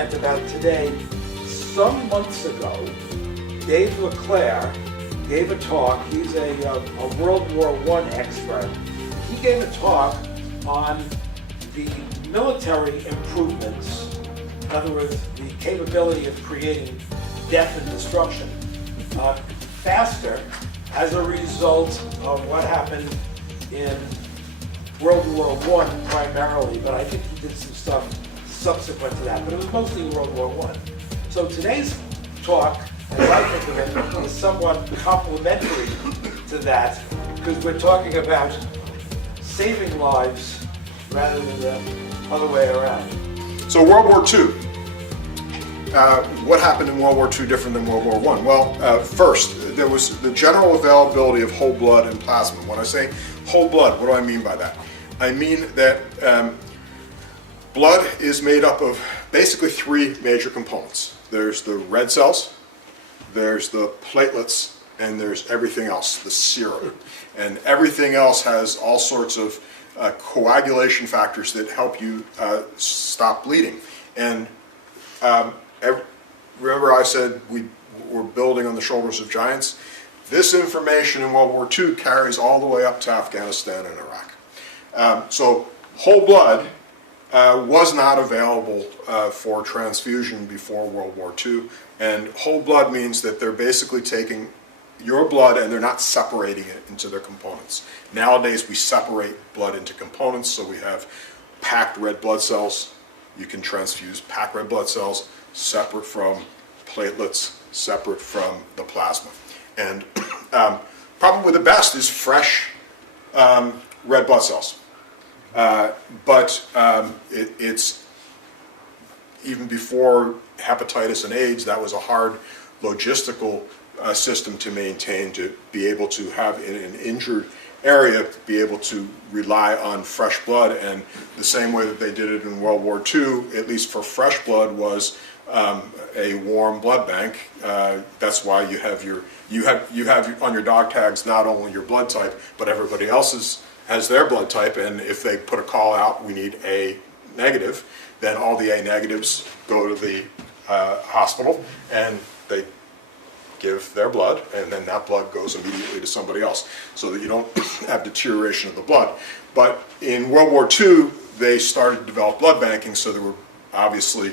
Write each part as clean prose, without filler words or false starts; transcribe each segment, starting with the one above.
comment about today. Some months ago, Dave LeClaire gave a talk. He's a World War I expert. He gave a talk on the military improvements, in other words, the capability of creating death and destruction faster as a result of what happened in World War I primarily, but I think he did some stuff subsequent to that, but it was mostly World War I. So today's talk, as I think of it, is somewhat complementary to that, because we're talking about saving lives rather than the other way around. So World War II. What happened in World War II different than World War I? Well, first, there was the general availability of whole blood and plasma. When I say whole blood, what do I mean by that? I mean that blood is made up of basically three major components. There's the red cells, there's the platelets, and there's everything else, the serum. And everything else has all sorts of coagulation factors that help you stop bleeding. And remember I said we were building on the shoulders of giants? This information in World War II carries all the way up to Afghanistan and Iraq. So whole blood was not available for transfusion before World War II, and whole blood means that they're basically taking your blood and they're not separating it into their components. Nowadays we separate blood into components, so we have packed red blood cells. You can transfuse packed red blood cells separate from platelets, separate from the plasma. And probably the best is fresh red blood cells. But it's even before hepatitis and AIDS, that was a hard logistical system to maintain, to be able to have in an injured area, be able to rely on fresh blood. And the same way that they did it in World War II, at least for fresh blood, was a warm blood bank. That's why you have on your dog tags not only your blood type, but everybody else's has their blood type, and if they put a call out, we need A negative, then all the A negatives go to the hospital and they give their blood, and then that blood goes immediately to somebody else, so that you don't have deterioration of the blood. But in World War II, they started to develop blood banking, so there were obviously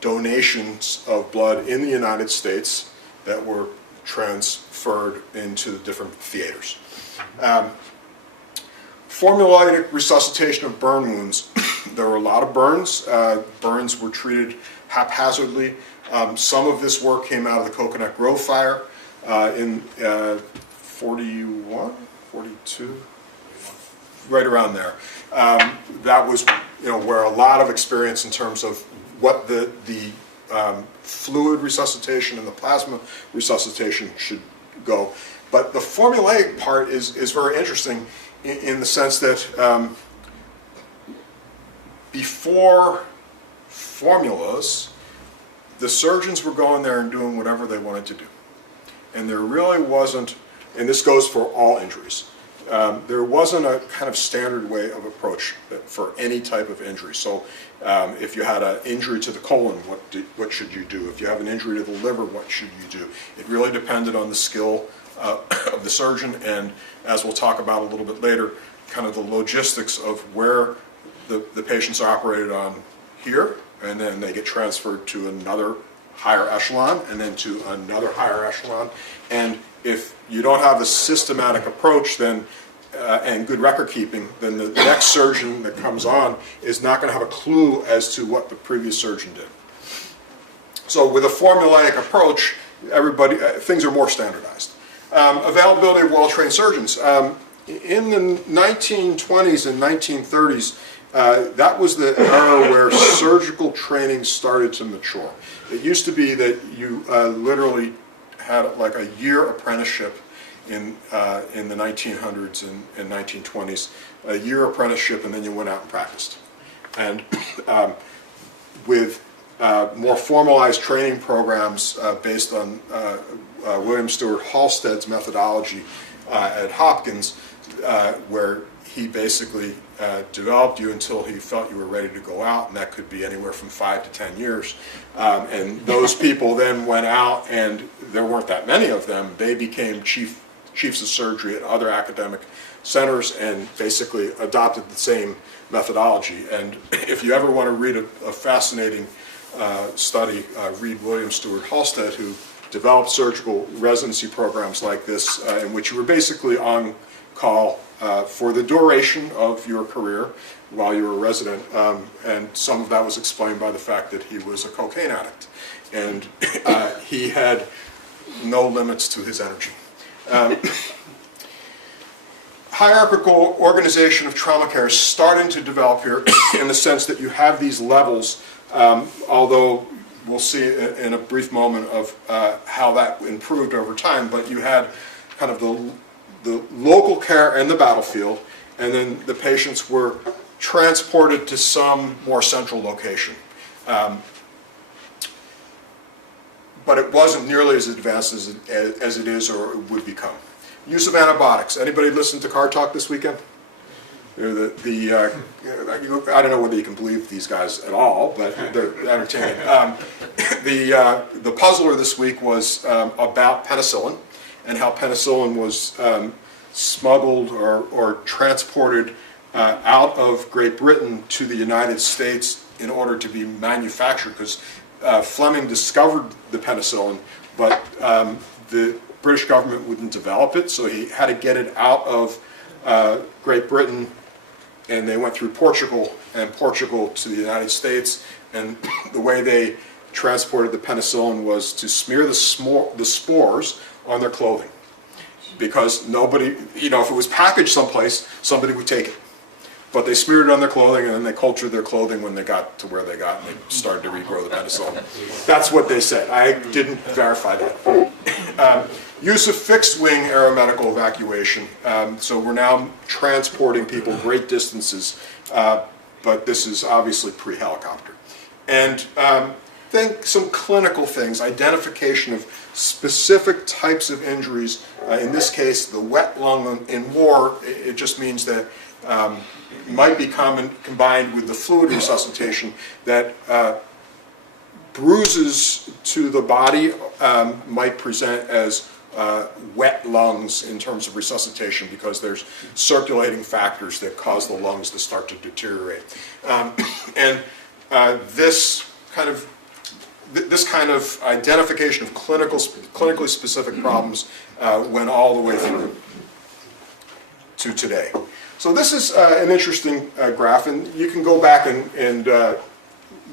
donations of blood in the United States that were transferred into the different theaters. Formulaic resuscitation of burn wounds. There were a lot of burns. Burns were treated haphazardly. Some of this work came out of the Coconut Grove fire in 41, 42, right around there. That was, where a lot of experience in terms of what the fluid resuscitation and the plasma resuscitation should go. But the formulaic part is very interesting in the sense that before formulas, the surgeons were going there and doing whatever they wanted to do. And there really wasn't, and this goes for all injuries, there wasn't a kind of standard way of approach for any type of injury. So if you had an injury to the colon, what should you do? If you have an injury to the liver, what should you do? It really depended on the skill of the surgeon, and as we'll talk about a little bit later, kind of the logistics of where the patients are operated on here, and then they get transferred to another higher echelon, and then to another higher echelon. And if you don't have a systematic approach then and good record keeping, then the next surgeon that comes on is not going to have a clue as to what the previous surgeon did. So with a formulaic approach, things are more standardized. Availability of well-trained surgeons. In the 1920s and 1930s, that was the era where surgical training started to mature. It used to be that you literally had like a year apprenticeship in the 1900s and 1920s, a year apprenticeship, and then you went out and practiced. And with more formalized training programs based on William Stewart Halstead's methodology at Hopkins, where he basically developed you until he felt you were ready to go out, and that could be anywhere from 5 to 10 years. And those people then went out, and there weren't that many of them. They became chiefs of surgery at other academic centers and basically adopted the same methodology. And if you ever want to read a fascinating study, read William Stewart Halstead, who developed surgical residency programs like this, in which you were basically on call for the duration of your career while you were a resident, and some of that was explained by the fact that he was a cocaine addict, and he had no limits to his energy. Hierarchical organization of trauma care is starting to develop here in the sense that you have these levels, although we'll see in a brief moment of how that improved over time, but you had kind of the local care in the battlefield, and then the patients were transported to some more central location. But it wasn't nearly as advanced as it is or it would become. Use of antibiotics. Anybody listen to Car Talk this weekend? I don't know whether you can believe these guys at all, but they're entertaining. The puzzler this week was about penicillin, and how penicillin was smuggled or transported out of Great Britain to the United States in order to be manufactured, because Fleming discovered the penicillin, but the British government wouldn't develop it, so he had to get it out of Great Britain, and they went through Portugal, and Portugal to the United States, and the way they transported the penicillin was to smear the spores on their clothing, because nobody, if it was packaged someplace, somebody would take it. But they smeared it on their clothing, and then they cultured their clothing when they got to where they got, and they started to regrow the penicillin. That's what they said. I didn't verify that. Use of fixed-wing aeromedical evacuation. So we're now transporting people great distances, but this is obviously pre-helicopter. And then some clinical things, identification of specific types of injuries. In this case, the wet lung in war, it just means that might be combined with the fluid resuscitation, that bruises to the body might present as wet lungs in terms of resuscitation, because there's circulating factors that cause the lungs to start to deteriorate. This kind of identification of clinically specific problems went all the way through to today. So this is an interesting graph, and you can go back and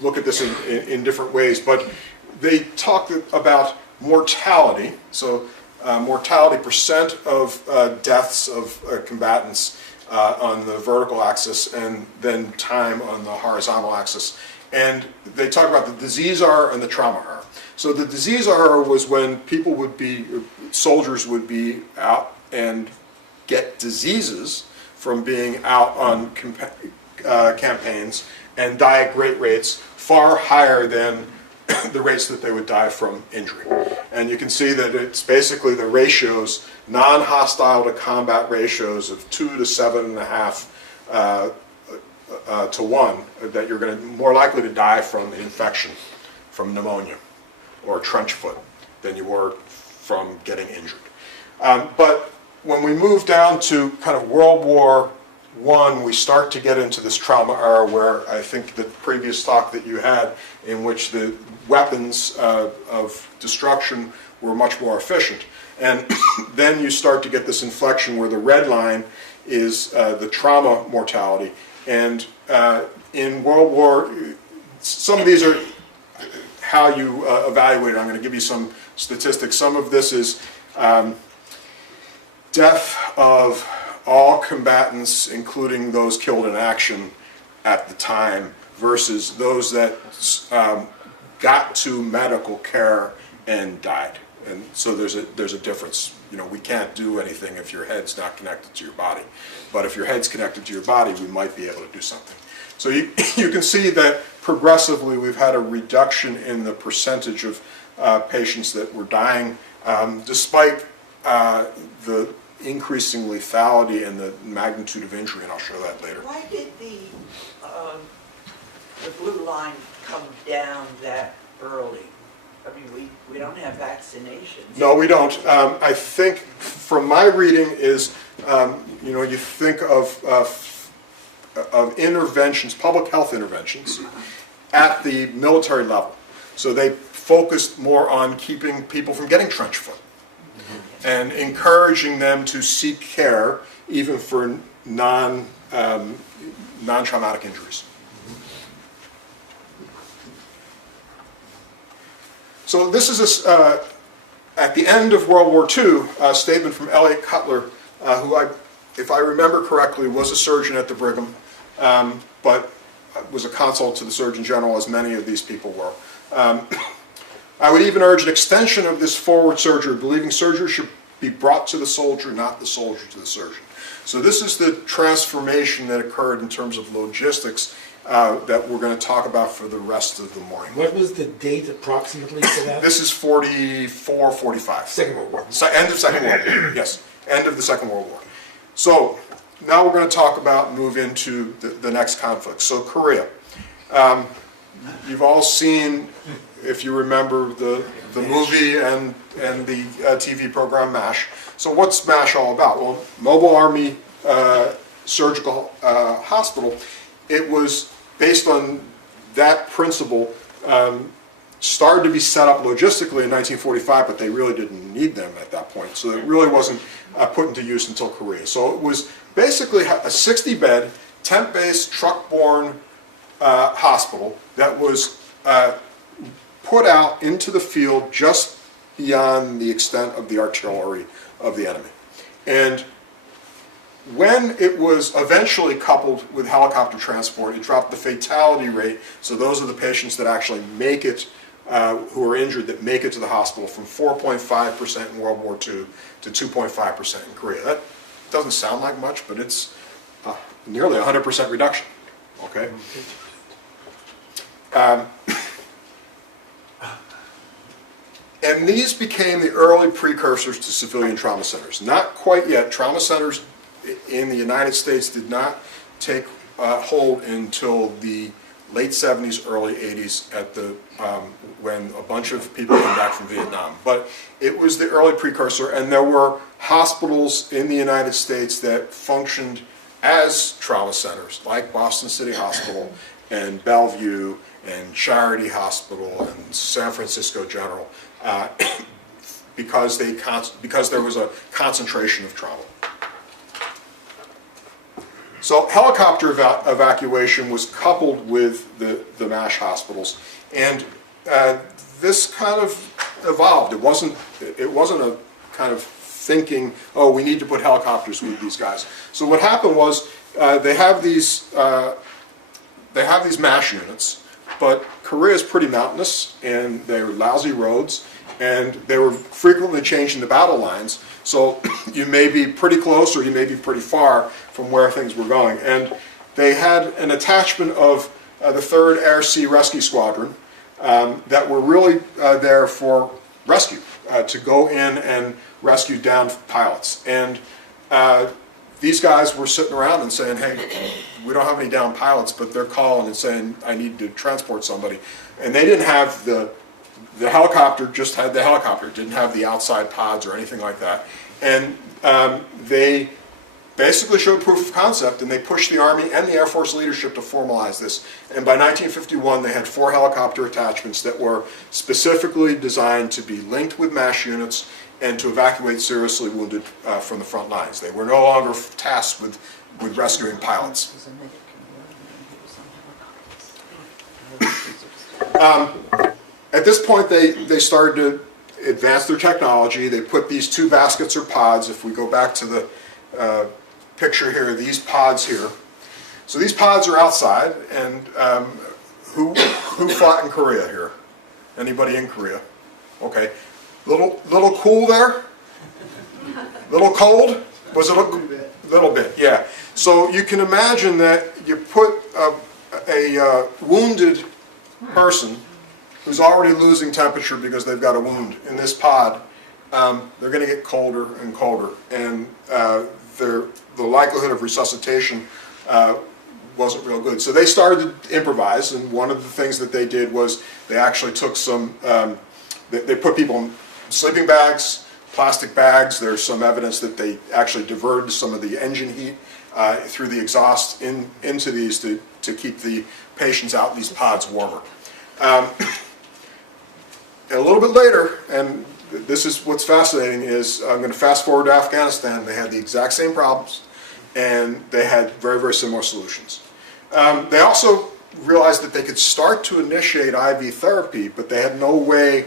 look at this in different ways, but they talk about mortality, so mortality percent of deaths of combatants on the vertical axis, and then time on the horizontal axis. And they talk about the disease R and the trauma R. So the disease R was when soldiers would be out and get diseases from being out on campaigns and die at great rates, far higher than the rates that they would die from injury. And you can see that it's basically the ratios, non-hostile to combat ratios of 2 to 7.5 to 1, that you're going to more likely to die from infection, from pneumonia or trench foot, than you were from getting injured. But when we move down to kind of World War I, we start to get into this trauma era, where I think the previous talk that you had, in which the weapons of destruction were much more efficient. And then you start to get this inflection where the red line is the trauma mortality. And in World War, some of these are how you evaluate it. I'm going to give you some statistics. Some of this is death of all combatants, including those killed in action at the time, versus those that got to medical care and died. And so there's a difference. We can't do anything if your head's not connected to your body. But if your head's connected to your body, we might be able to do something. So you can see that progressively we've had a reduction in the percentage of patients that were dying, despite the increasing lethality and the magnitude of injury, and I'll show that later. Why did the blue line come down that early? I mean, we don't have vaccinations. No, we don't. I think, from my reading, is you know, you think of interventions, public health interventions, at the military level. So they focused more on keeping people from getting trench foot and encouraging them to seek care, even for non-traumatic injuries. So this is at the end of World War II, a statement from Elliot Cutler, who, if I remember correctly, was a surgeon at the Brigham, but was a consult to the Surgeon General, as many of these people were. I would even urge an extension of this forward surgery, believing surgery should be brought to the soldier, not the soldier to the surgeon. So this is the transformation that occurred in terms of logistics that we're going to talk about for the rest of the morning. What was the date approximately for that? This is 44, 45. Second World War. End of Second World War, yes. End of the Second World War. So now we're going to talk about, move into the next conflict. So Korea. You've all seen, if you remember, the movie and the TV program MASH. So what's MASH all about? Well, Mobile Army Surgical Hospital, it was based on that principle, started to be set up logistically in 1945, but they really didn't need them at that point. So it really wasn't put into use until Korea. So it was basically a 60-bed, tent-based, truck-borne hospital that was put out into the field just beyond the extent of the artillery of the enemy. And when it was eventually coupled with helicopter transport, it dropped the fatality rate. So those are the patients that actually make it, who are injured, that make it to the hospital, from 4.5% in World War II to 2.5% in Korea. That doesn't sound like much, but it's nearly 100% reduction. Okay. And these became the early precursors to civilian trauma centers. Not quite yet. Trauma centers in the United States did not take hold until the late 70s, early 80s, at the when a bunch of people came back from Vietnam. But it was the early precursor, and there were hospitals in the United States that functioned as trauma centers, like Boston City Hospital and Bellevue and Charity Hospital and San Francisco General, because there was a concentration of trauma. So helicopter evacuation was coupled with the MASH hospitals, and this kind of evolved. It wasn't a kind of thinking, oh, we need to put helicopters with these guys. So what happened was they have these MASH units, but Korea is pretty mountainous, and they were lousy roads, and they were frequently changing the battle lines. So you may be pretty close or you may be pretty far from where things were going. And they had an attachment of the 3rd Air Sea Rescue Squadron that were really there for rescue, to go in and rescue downed pilots. And these guys were sitting around and saying, hey, we don't have any downed pilots, but they're calling and saying, I need to transport somebody. And they didn't have the helicopter, just had the helicopter, didn't have the outside pods or anything like that. And they basically showed proof of concept, and they pushed the Army and the Air Force leadership to formalize this. And by 1951, they had 4 helicopter attachments that were specifically designed to be linked with MASH units and to evacuate seriously wounded from the front lines. They were no longer tasked with rescuing pilots. At this point, they started to advance their technology. They put these 2 baskets or pods. If we go back to the picture here, these pods here. So these pods are outside, and who fought in Korea here? Anybody in Korea? Okay. Little cool there? Little cold? Was it a little bit? Yeah. So you can imagine that you put a wounded person who's already losing temperature because they've got a wound in this pod, they're going to get colder and colder, and the likelihood of resuscitation wasn't real good. So they started to improvise, and one of the things that they did was they actually took some, they put people in sleeping bags, plastic bags. There's some evidence that they actually diverted some of the engine heat through the exhaust into these to keep the patients out in these pods warmer. And a little bit later, and this is what's fascinating, is I'm going to fast forward to Afghanistan. They had the exact same problems, and they had very, very similar solutions. They also realized that they could start to initiate IV therapy, but they had no way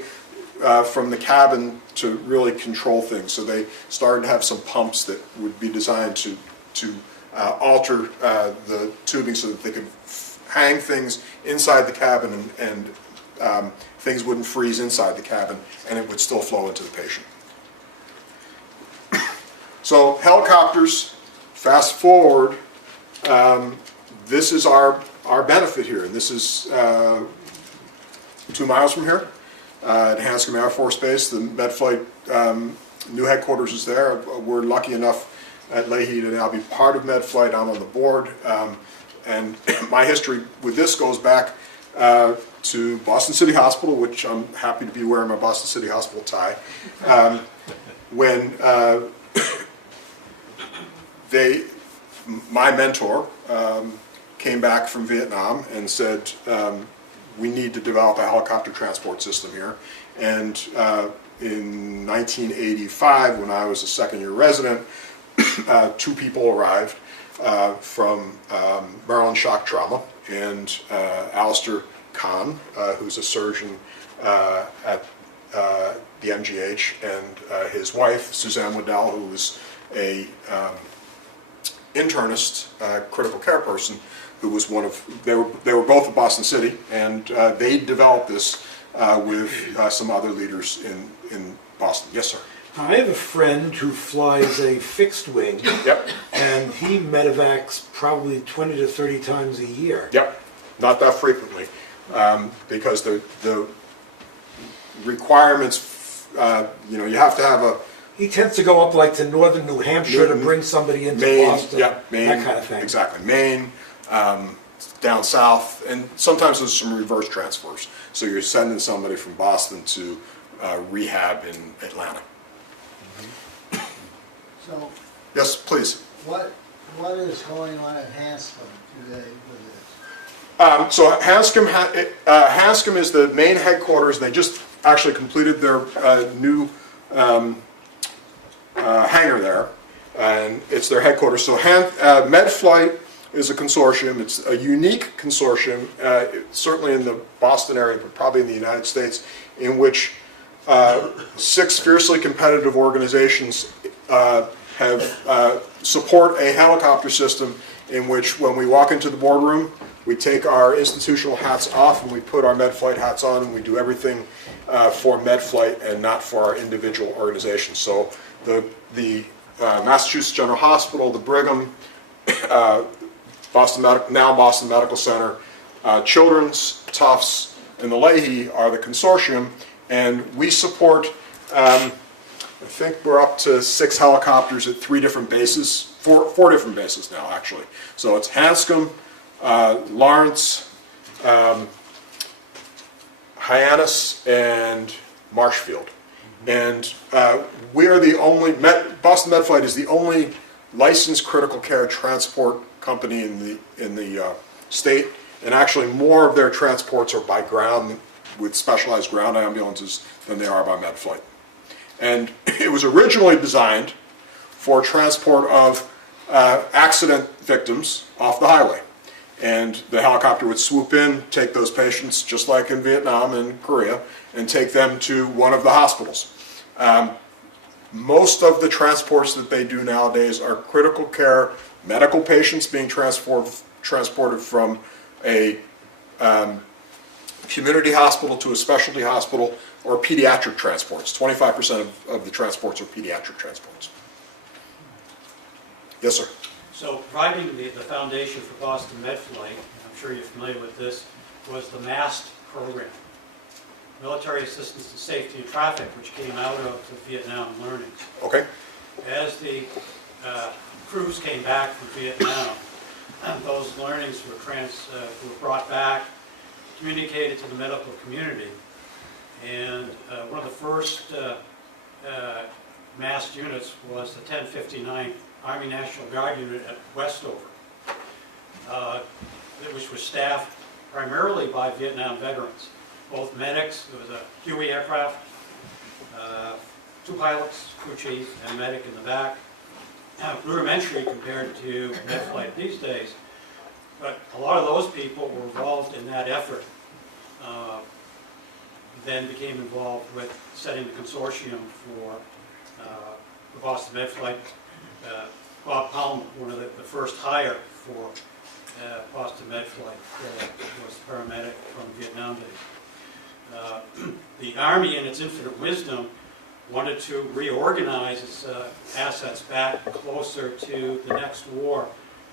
from the cabin to really control things. So they started to have some pumps that would be designed to alter the tubing so that they could hang things inside the cabin, and things wouldn't freeze inside the cabin, and it would still flow into the patient. So helicopters, fast forward, this is our benefit here, and this is 2 miles from here at Hanscom Air Force Base. The MedFlight new headquarters is there. We're lucky enough at Leahy to now be part of MedFlight. I'm on the board, and my history with this goes back to Boston City Hospital, which I'm happy to be wearing my Boston City Hospital tie. When my mentor came back from Vietnam and said, we need to develop a helicopter transport system here. And in 1985, when I was a second-year resident, 2 people arrived from Maryland shock trauma, and Alistair Khan, who's a surgeon at the MGH, and his wife, Suzanne Waddell, who was a internist, critical care person, who was they were both at Boston City, and they developed this with some other leaders in Boston. Yes, sir. I have a friend who flies a fixed wing, Yep. and he medevacs probably 20 to 30 times a year. Yep. Not that frequently, because the requirements, you have to have a He tends to go up like to northern New Hampshire to bring somebody into Maine, Boston, Maine, that kind of thing. Exactly, Maine, down south, and sometimes there's some reverse transfers. So you're sending somebody from Boston to rehab in Atlanta. So, Yes, please. what is going on at Hanscom today with this? So Hanscom is the main headquarters. They just actually completed their new hangar there, and it's their headquarters. So MedFlight is a consortium. It's a unique consortium, certainly in the Boston area, but probably in the United States, in which 6 fiercely competitive organizations have support a helicopter system in which, when we walk into the boardroom, we take our institutional hats off and we put our MedFlight hats on, and we do everything for MedFlight and not for our individual organizations. So the Massachusetts General Hospital, the Brigham, Boston Medical Center, Children's, Tufts, and the Leahy are the consortium, and we support, I think we're up to 6 helicopters at 3 different bases, 4 different bases now actually. So it's Hanscom, Lawrence, Hyannis, and Marshfield. And we are the only, Boston MedFlight is the only licensed critical care transport company in the state, and actually more of their transports are by ground with specialized ground ambulances than they are by MedFlight. And it was originally designed for transport of accident victims off the highway. And the helicopter would swoop in, take those patients, just like in Vietnam and Korea, and take them to one of the hospitals. Most of the transports that they do nowadays are critical care medical patients being transported from a community hospital to a specialty hospital, or pediatric transports. 25% of the transports are pediatric transports. Yes, sir. So providing the foundation for Boston MedFlight, I'm sure you're familiar with this, was the MAST program. military assistance to safety and traffic, which came out of the Vietnam learnings. Okay. As the crews came back from Vietnam, those learnings were brought back, communicated to the medical community, and one of the first massed units was the 1059th Army National Guard unit at Westover, which was staffed primarily by Vietnam veterans, both medics. There was a Huey aircraft, 2 pilots, crew chief, and medic in the back. Rudimentary compared to MedFlight these days, but a lot of those people were involved in that effort. Then became involved with setting the consortium for the Boston MedFlight. Bob Palmer, one of the first hire for Boston MedFlight, was a paramedic from Vietnam days. The Army, in its infinite wisdom, wanted to reorganize its assets back closer to the next war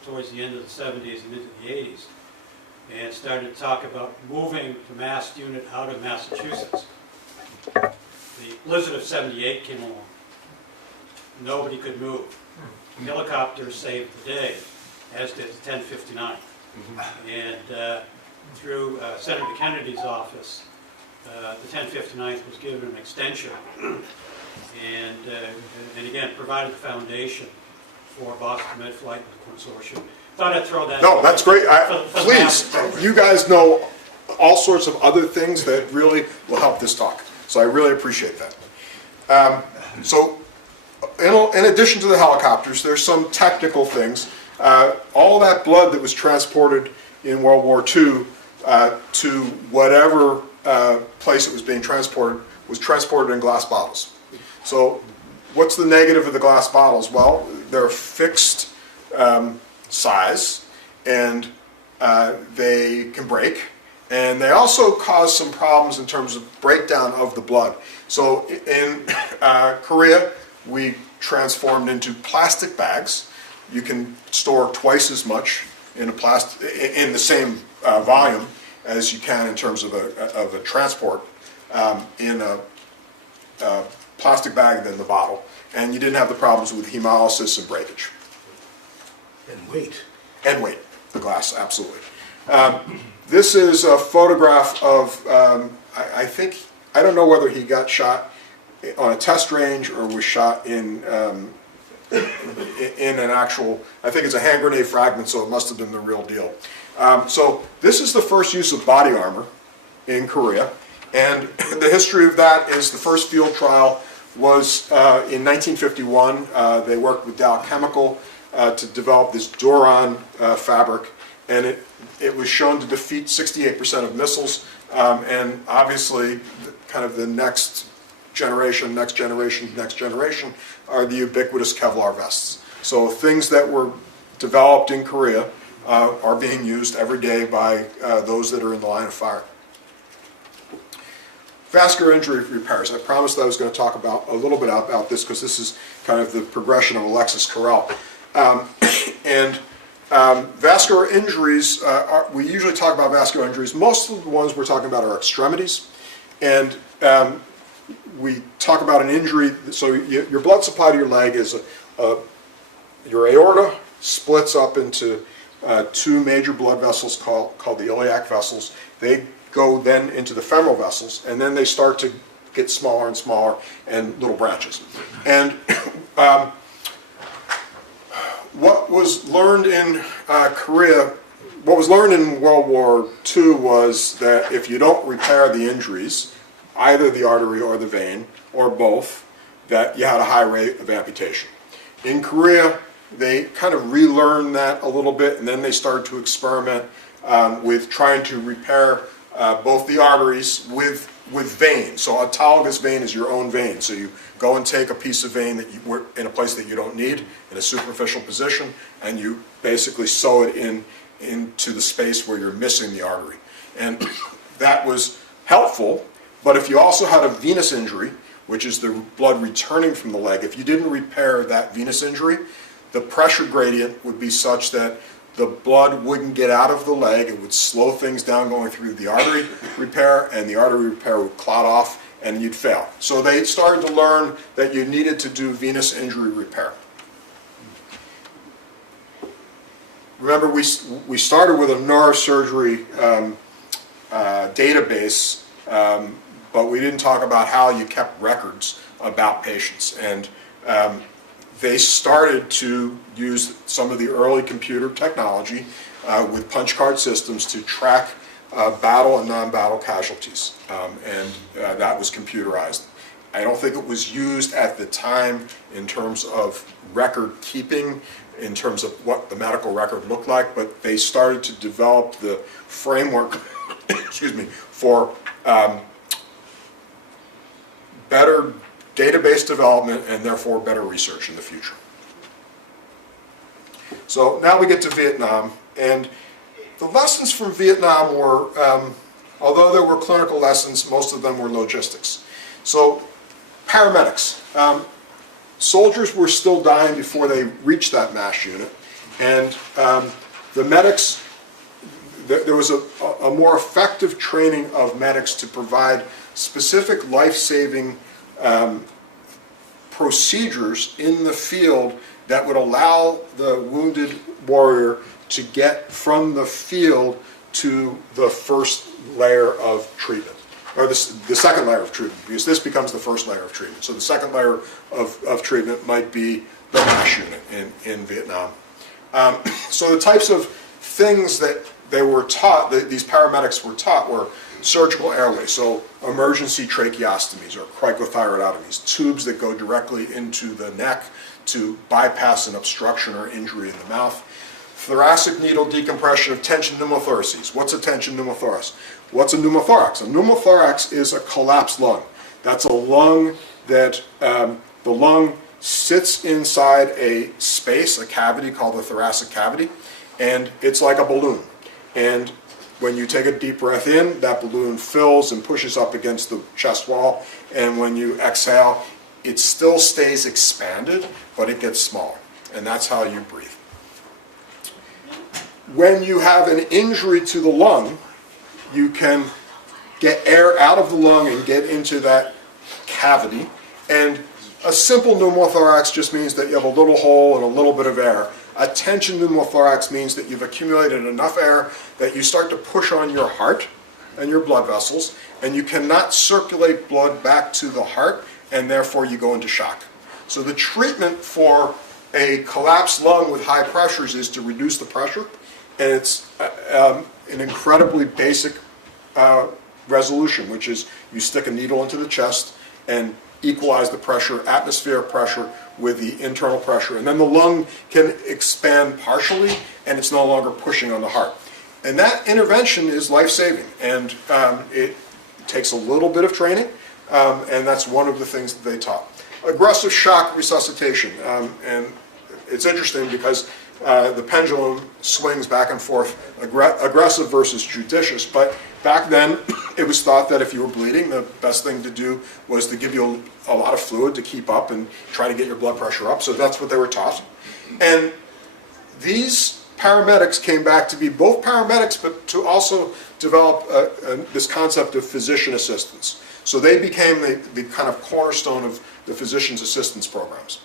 towards the end of the 70s and into the 80s, and started to talk about moving the massed unit out of Massachusetts. The blizzard of '78 came along. Nobody could move. Helicopters saved the day, as did the 1059. And through Senator Kennedy's office, the 1059th was given an extension, and again provided the foundation for Boston MedFlight and the consortium. Thought I'd throw that. No, that's great. for the Please, massive program. you guys know all sorts of other things that really will help this talk. So I really appreciate that. So in addition to the helicopters, there's some technical things. All that blood that was transported in World War II to whatever place it was being transported was transported in glass bottles. So what's the negative of the glass bottles? Well, they're fixed size, and they can break, and they also cause some problems in terms of breakdown of the blood. So in Korea, we transformed into plastic bags. You can store twice as much in in the same volume as you can in terms of a transport in a plastic bag than the bottle, and you didn't have the problems with hemolysis and breakage. And weight. And weight, the glass, absolutely. This is a photograph of, I don't know whether he got shot on a test range or was shot in an actual, I think it's a hand grenade fragment, so it must have been the real deal. So this is the first use of body armor in Korea, and the history of that is the first field trial was in 1951. They worked with Dow Chemical to develop this Duron fabric, and it was shown to defeat 68% of missiles, and obviously kind of the next generation are the ubiquitous Kevlar vests. So things that were developed in Korea are being used every day by those that are in the line of fire. Vascular injury repairs. I promised I was going to talk about a little bit about this because this is kind of the progression of Alexis Carrel. Vascular injuries, we usually talk about vascular injuries. Most of the ones we're talking about are extremities. And we talk about an injury, so your blood supply to your leg is, your aorta splits up into 2 major blood vessels called the iliac vessels. They go then into the femoral vessels, and then they start to get smaller and smaller and little branches. And what was learned in Korea, what was learned in World War II was that if you don't repair the injuries, either the artery or the vein, or both, that you had a high rate of amputation. In Korea, they kind of relearned that a little bit, and then they started to experiment with trying to repair both the arteries with veins. So autologous vein is your own vein. So you go and take a piece of vein that you were in a place that you don't need, in a superficial position, and you basically sew it into the space where you're missing the artery. And that was helpful, but if you also had a venous injury, which is the blood returning from the leg, if you didn't repair that venous injury, the pressure gradient would be such that the blood wouldn't get out of the leg. It would slow things down going through the artery repair, and the artery repair would clot off and you'd fail. So they started to learn that you needed to do venous injury repair. Remember, we started with a neurosurgery database, but we didn't talk about how you kept records about patients. And they started to use some of the early computer technology with punch card systems to track battle and non-battle casualties, and that was computerized. I don't think it was used at the time in terms of record keeping, in terms of what the medical record looked like, but they started to develop the framework excuse me, for better database development and therefore better research in the future. So now we get to Vietnam, and the lessons from Vietnam were, although there were clinical lessons, most of them were logistics. So paramedics. Soldiers were still dying before they reached that MASH unit, and the medics, there was a more effective training of medics to provide specific life-saving procedures in the field that would allow the wounded warrior to get from the field to the first layer of treatment, or the second layer of treatment, because this becomes the first layer of treatment. So the second layer of treatment might be the MASH unit in Vietnam. So the types of things that they were taught, these paramedics were taught, were surgical airways, so emergency tracheostomies or cricothyroidotomies, tubes that go directly into the neck to bypass an obstruction or injury in the mouth. Thoracic needle decompression of tension pneumothoraces. What's a tension pneumothorax? What's a pneumothorax? A pneumothorax is a collapsed lung. That's a lung that the lung sits inside a space, a cavity called the thoracic cavity, and it's like a balloon. And when you take a deep breath in, that balloon fills and pushes up against the chest wall, and when you exhale, it still stays expanded, but it gets smaller, and that's how you breathe. When you have an injury to the lung, you can get air out of the lung and get into that cavity, and a simple pneumothorax just means that you have a little hole and a little bit of air. A tension pneumothorax means that you've accumulated enough air that you start to push on your heart and your blood vessels, and you cannot circulate blood back to the heart, and therefore you go into shock. So the treatment for a collapsed lung with high pressures is to reduce the pressure, and it's an incredibly basic resolution, which is you stick a needle into the chest and equalize the pressure, atmospheric pressure, with the internal pressure, and then the lung can expand partially, and it's no longer pushing on the heart. And that intervention is life-saving, and it takes a little bit of training, and that's one of the things that they taught. Aggressive shock resuscitation, and it's interesting because the pendulum swings back and forth, aggressive versus judicious, but back then it was thought that if you were bleeding, the best thing to do was to give you a lot of fluid to keep up and try to get your blood pressure up, so that's what they were taught. And these paramedics came back to be both paramedics, but to also develop this concept of physician assistants. So they became the kind of cornerstone of the physician's assistance programs.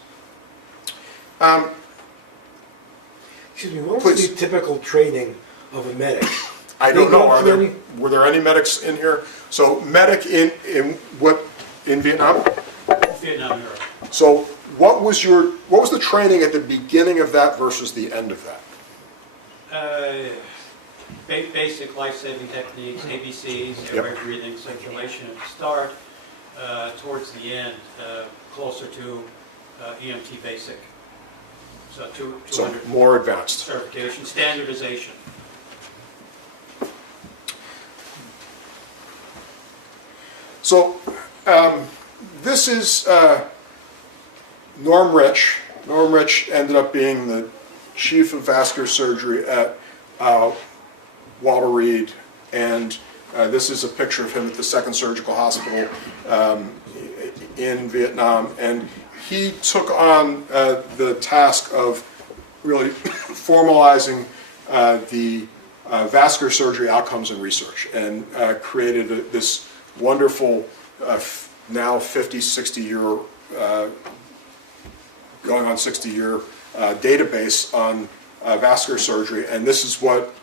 Excuse me, what was Please. the typical training of a medic? I don't know. Were there any medics in here? So medic in Vietnam? Vietnam era. So what was the training at the beginning of that versus the end of that? Basic life-saving techniques, ABCs, airway breathing, circulation at the start. Towards the end, closer to EMT basic. So 200 So more advanced. certification, standardization. So this is Norm Rich. Norm Rich ended up being the chief of vascular surgery at Walter Reed, and this is a picture of him at the 2nd Surgical Hospital in Vietnam, and he took on the task of really formalizing the vascular surgery outcomes and research, and created this wonderful, now 50, 60-year, going on 60-year database on vascular surgery. And this is what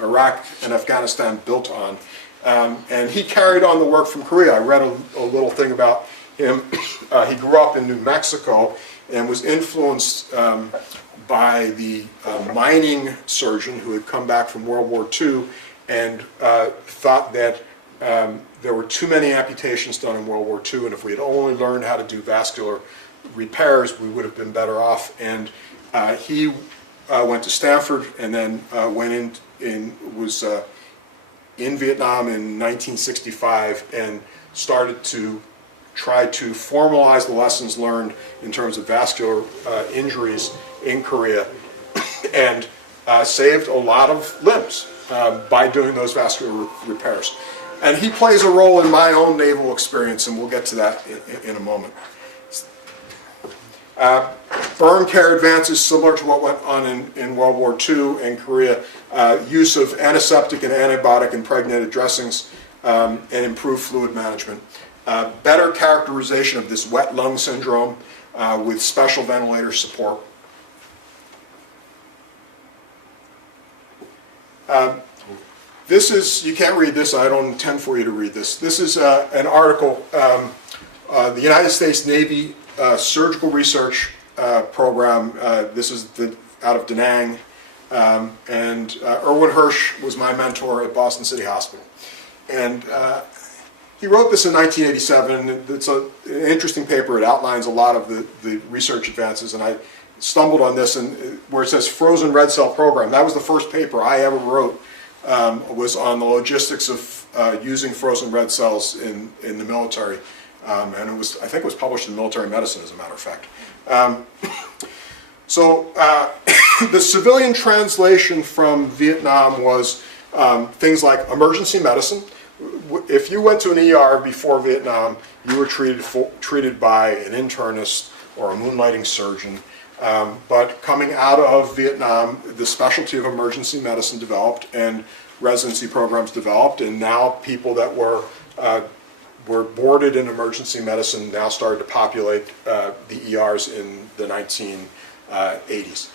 Iraq and Afghanistan built on. And he carried on the work from Korea. I read a little thing about him. He grew up in New Mexico and was influenced by the mining surgeon who had come back from World War II and thought that there were too many amputations done in World War II, and if we had only learned how to do vascular repairs, we would have been better off. And he went to Stanford and then went was in Vietnam in 1965 and started to try to formalize the lessons learned in terms of vascular injuries in Korea, and saved a lot of limbs by doing those vascular repairs. And he plays a role in my own naval experience, and we'll get to that in a moment. Burn care advances similar to what went on in World War II and Korea, use of antiseptic and antibiotic impregnated dressings, and improved fluid management. Better characterization of this wet lung syndrome with special ventilator support. This is, you can't read this, I don't intend for you to read this. This is an article, the United States Navy Surgical Research Program. This is out of Da Nang, and Erwin Hirsch was my mentor at Boston City Hospital. And he wrote this in 1987. It's an interesting paper. It outlines a lot of the research advances, and I stumbled on this, and where it says frozen red cell program. That was the first paper I ever wrote, was on the logistics of using frozen red cells in the military. And it was, I think it was published in Military Medicine, as a matter of fact. The civilian translation from Vietnam was things like emergency medicine. If you went to an ER before Vietnam, you were treated by an internist or a moonlighting surgeon. But coming out of Vietnam, the specialty of emergency medicine developed, and residency programs developed, and now people that were boarded in emergency medicine now started to populate the ERs in the 1980s.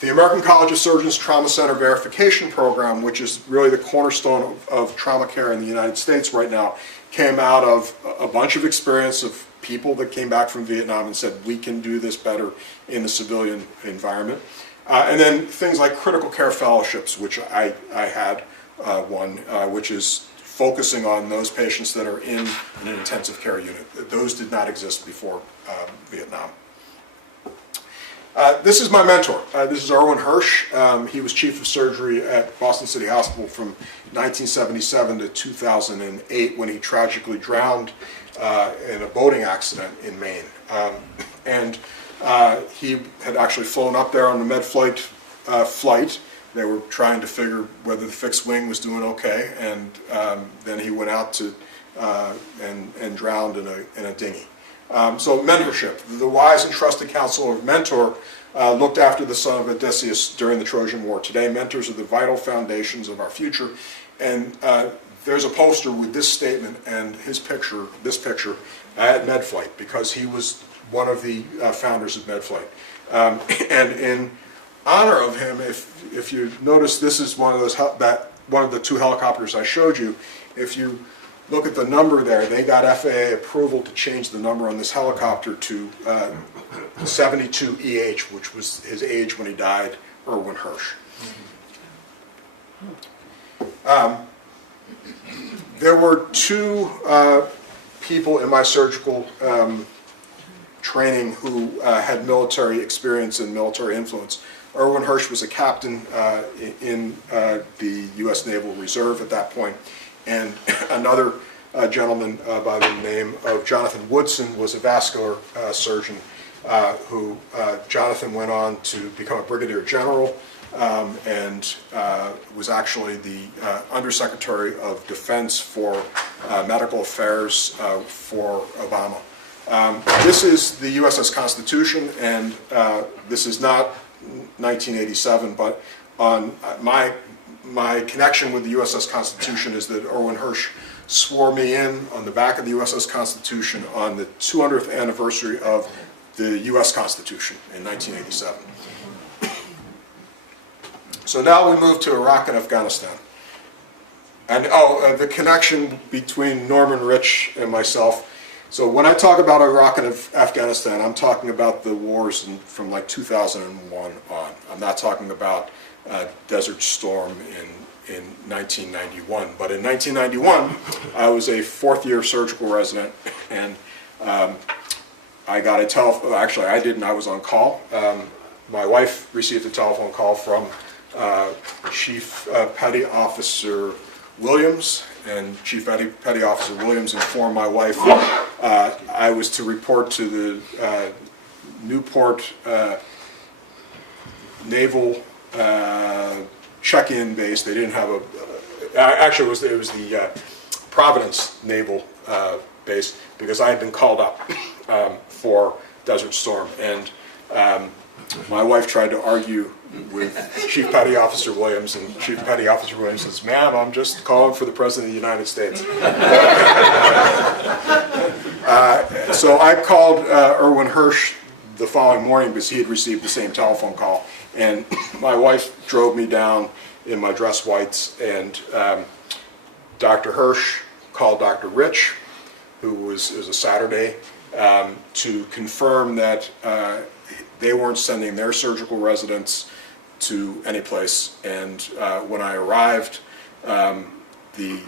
The American College of Surgeons Trauma Center Verification Program, which is really the cornerstone of trauma care in the United States right now, came out of a bunch of experience of people that came back from Vietnam and said, we can do this better in the civilian environment. And then things like critical care fellowships, which I had one, which is focusing on those patients that are in an intensive care unit. Those did not exist before Vietnam. This is my mentor. This is Erwin Hirsch. He was chief of surgery at Boston City Hospital from 1977 to 2008 when he tragically drowned in a boating accident in Maine. He had actually flown up there on the MedFlight flight. They were trying to figure whether the fixed wing was doing okay, and then he went out to and drowned in a dinghy. So mentorship. The wise and trusted counsel of mentor looked after the son of Odysseus during the Trojan War. Today, mentors are the vital foundations of our future. And there's a poster with this statement and his picture, this picture, at MedFlight, because he was one of the founders of MedFlight. And in honor of him, if you notice, this is one of those one of the two helicopters I showed you. If you look at the number there, they got FAA approval to change the number on this helicopter to 72 EH, which was his age when he died, Erwin Hirsch. There were two people in my surgical training who had military experience and military influence. Erwin Hirsch was a captain in the U.S. Naval Reserve at that point, and another gentleman by the name of Jonathan Woodson was a vascular surgeon who Jonathan went on to become a brigadier general and was actually the Undersecretary of Defense for Medical Affairs for Obama. This is the USS Constitution, and this is not 1987, but on my connection with the USS Constitution is that Erwin Hirsch swore me in on the back of the USS Constitution on the 200th anniversary of the US Constitution in 1987. So now we move to Iraq and Afghanistan. And the connection between Norman Rich and myself. So when I talk about Iraq and Afghanistan, I'm talking about the wars from like 2001 on. I'm not talking about Desert Storm in 1991. But in 1991, I was a fourth-year surgical resident, and I got a telephone. Actually, I didn't. I was on call. My wife received a telephone call from Chief Petty Officer Williams, and Chief Petty Officer Williams informed my wife I was to report to the Newport Naval check-in base. They didn't have actually it was the Providence Naval base, because I had been called up for Desert Storm, and my wife tried to argue with Chief Petty Officer Williams, and Chief Petty Officer Williams says, "Ma'am, I'm just calling for the President of the United States." So I called Erwin Hirsch the following morning because he had received the same telephone call, and my wife drove me down in my dress whites, and Dr. Hirsch called Dr. Rich, who it was a Saturday, to confirm that they weren't sending their surgical residents to any place. And when I arrived, the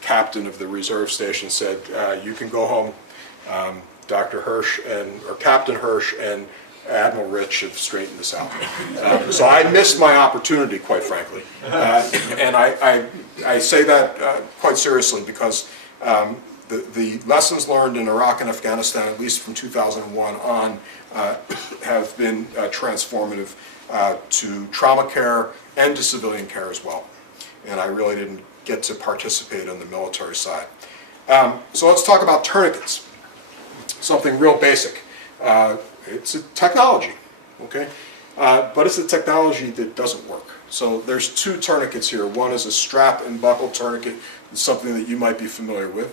captain of the reserve station said, "You can go home. Dr. Hirsch or Captain Hirsch and Admiral Rich have straightened this out." So I missed my opportunity, quite frankly. And I say that quite seriously, because the lessons learned in Iraq and Afghanistan, at least from 2001 on, have been transformative to trauma care and to civilian care as well. And I really didn't get to participate on the military side. So let's talk about tourniquets, something real basic. It's a technology, okay? But it's a technology that doesn't work. So there's two tourniquets here. One is a strap and buckle tourniquet. It's something that you might be familiar with.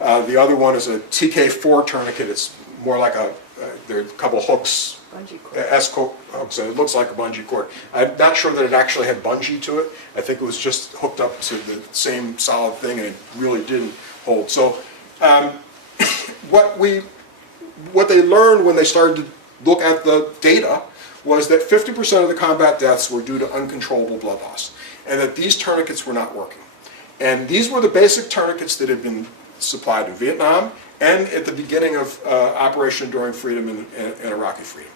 The other one is a TK4 tourniquet. It's more like there are a couple hooks, hooks, and it looks like a bungee cord. I'm not sure that it actually had bungee to it. I think it was just hooked up to the same solid thing, and it really didn't hold. So what they learned when they started to look at the data was that 50% of the combat deaths were due to uncontrollable blood loss, and that these tourniquets were not working. And these were the basic tourniquets that had been supplied in Vietnam and at the beginning of Operation Enduring Freedom and Iraqi Freedom.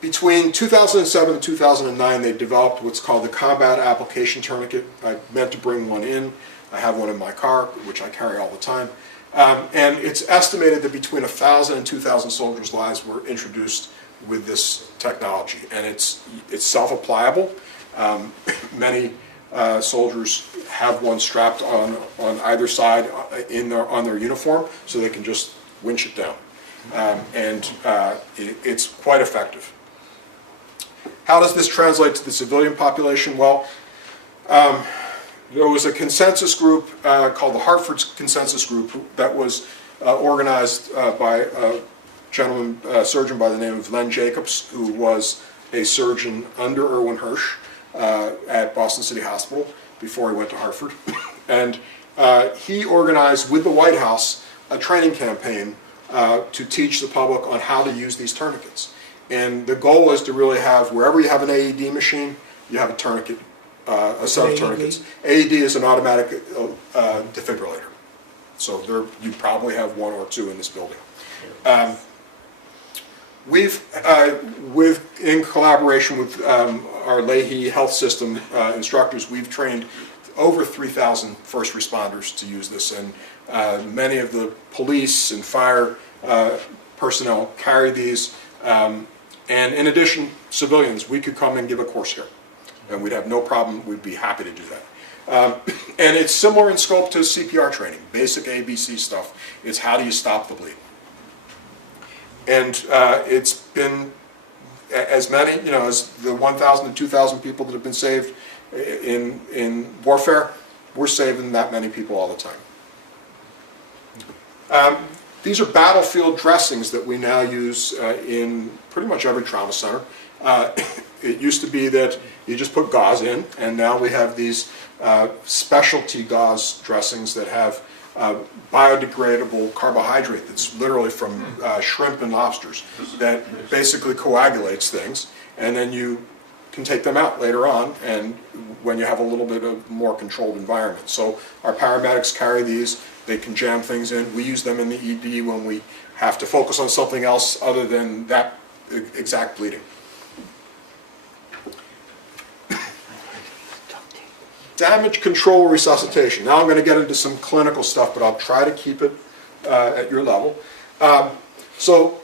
Between 2007 and 2009, they developed what's called the Combat Application Tourniquet. I meant to bring one in. I have one in my car, which I carry all the time. And it's estimated that between 1,000 and 2,000 soldiers' lives were introduced with this technology. And it's self-applicable. Many soldiers have one strapped on either side on their uniform, so they can just winch it down. It's quite effective. How does this translate to the civilian population? Well, there was a consensus group called the Harfords Consensus Group that was organized by a gentleman, surgeon by the name of Len Jacobs, who was a surgeon under Erwin Hirsch at Boston City Hospital before he went to Hartford. And he organized with the White House a training campaign to teach the public on how to use these tourniquets. And the goal was to really have, wherever you have an AED machine, you have a tourniquet, a set of tourniquets. AED is an automatic defibrillator. So you probably have one or two in this building. We've, in collaboration with our Leahy Health System instructors, we've trained over 3,000 first responders to use this, and many of the police and fire personnel carry these. And in addition, civilians, we could come and give a course here, and we'd have no problem. We'd be happy to do that. And it's similar in scope to CPR training, basic ABC stuff. It's how do you stop the bleed? And it's been as many, as the 1,000 to 2,000 people that have been saved in warfare, we're saving that many people all the time. These are battlefield dressings that we now use in pretty much every trauma center. It used to be that you just put gauze in, and now we have these specialty gauze dressings that have biodegradable carbohydrate that's literally from shrimp and lobsters that basically coagulates things, and then you can take them out later on and when you have a little bit of more controlled environment. So our paramedics carry these, they can jam things in. We use them in the ED when we have to focus on something else other than that exact bleeding. Damage control resuscitation. Now I'm going to get into some clinical stuff, but I'll try to keep it at your level. So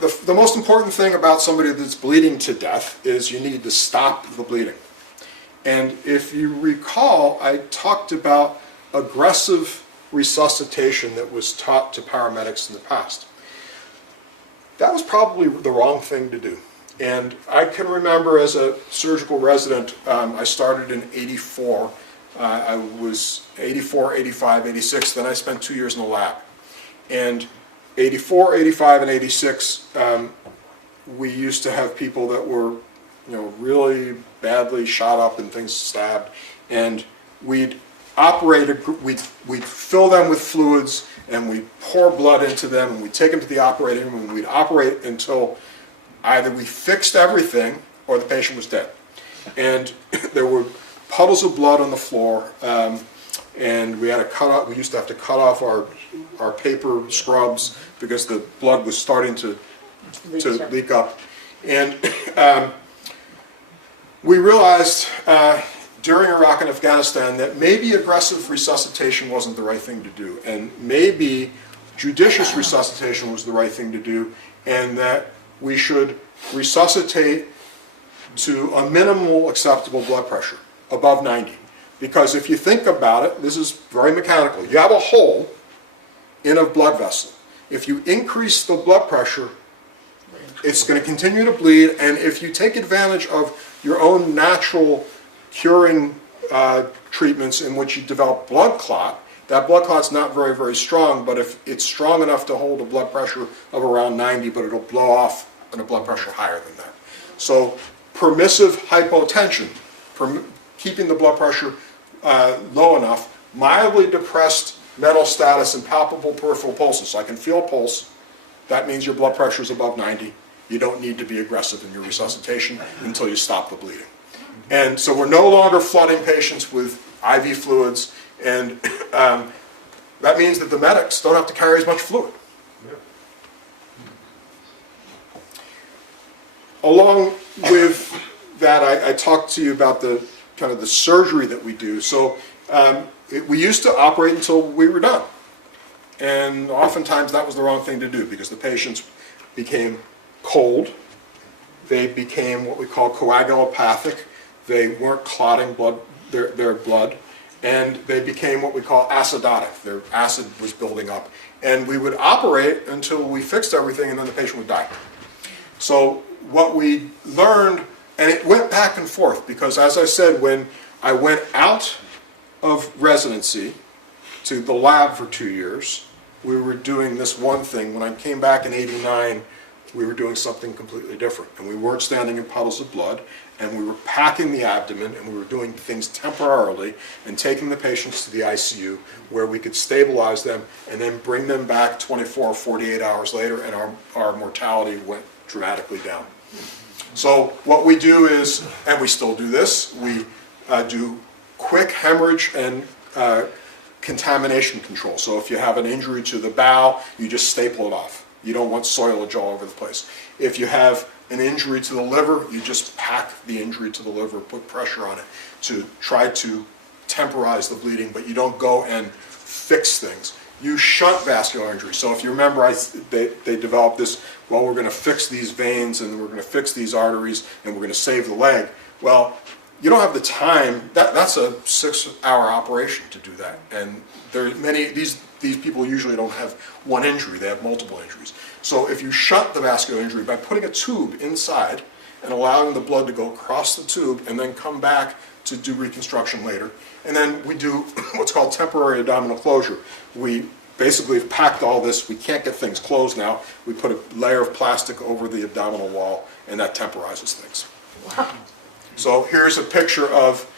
the most important thing about somebody that's bleeding to death is you need to stop the bleeding. And if you recall, I talked about aggressive resuscitation that was taught to paramedics in the past. That was probably the wrong thing to do. And I can remember as a surgical resident, I started in '84. I was 84, 85, 86, then I spent 2 years in the lab. And 84, 85, and 86, we used to have people that were, really badly shot up and things stabbed, and we'd fill them with fluids, and we'd pour blood into them, and we'd take them to the operating room, and we'd operate until either we fixed everything or the patient was dead. And there were puddles of blood on the floor, and we used to have to cut off our paper scrubs because the blood was starting to leak up. And we realized during Iraq and Afghanistan that maybe aggressive resuscitation wasn't the right thing to do, and maybe judicious resuscitation was the right thing to do, and that we should resuscitate to a minimal acceptable blood pressure, above 90. Because if you think about it, this is very mechanical. You have a hole in a blood vessel. If you increase the blood pressure, it's going to continue to bleed, and if you take advantage of your own natural curing treatments in which you develop blood clot, that blood clot's not very, very strong, but if it's strong enough to hold a blood pressure of around 90, but it'll blow off at a blood pressure higher than that. So permissive hypotension, keeping the blood pressure low enough, mildly depressed mental status and palpable peripheral pulses. So I can feel a pulse. That means your blood pressure is above 90. You don't need to be aggressive in your resuscitation until you stop the bleeding. And so we're no longer flooding patients with IV fluids, and that means that the medics don't have to carry as much fluid. Along with that, I talked to you about the kind of the surgery that we do. So we used to operate until we were done. And oftentimes that was the wrong thing to do because the patients became cold. They became what we call coagulopathic. They weren't clotting their blood. And they became what we call acidotic. Their acid was building up. And we would operate until we fixed everything, and then the patient would die. So what we learned, and it went back and forth, because as I said, when I went out of residency to the lab for 2 years, we were doing this one thing. When I came back in '89, we were doing something completely different. And we weren't standing in puddles of blood, and we were packing the abdomen, and we were doing things temporarily and taking the patients to the ICU where we could stabilize them and then bring them back 24 or 48 hours later, and our mortality went dramatically down. So what we do is, and we still do this, we do quick hemorrhage and contamination control. So if you have an injury to the bowel, you just staple it off. You don't want soilage all over the place. If you have an injury to the liver, you just pack the injury to the liver, put pressure on it to try to temporize the bleeding, but you don't go and fix things. You shunt vascular injury. So if you remember, they developed this, well, we're going to fix these veins and we're going to fix these arteries and we're going to save the leg. Well, you don't have the time. That's a 6-hour operation to do that. And there are many, these these people usually don't have one injury, they have multiple injuries. So if you shunt the vascular injury by putting a tube inside and allowing the blood to go across the tube and then come back to do reconstruction later. And then we do what's called temporary abdominal closure. We basically have packed all this, we can't get things closed now. We put a layer of plastic over the abdominal wall and that temporizes things. Wow. So here's a picture of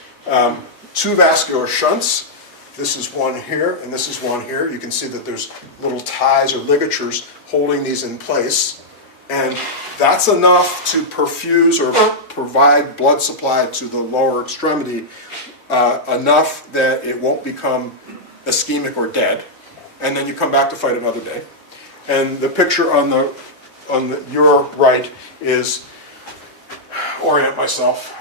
two vascular shunts. This is one here and this is one here. You can see that there's little ties or ligatures holding these in place. And that's enough to perfuse or provide blood supply to the lower extremity, enough that it won't become ischemic or dead. And then you come back to fight another day. And the picture on your right is, orient myself.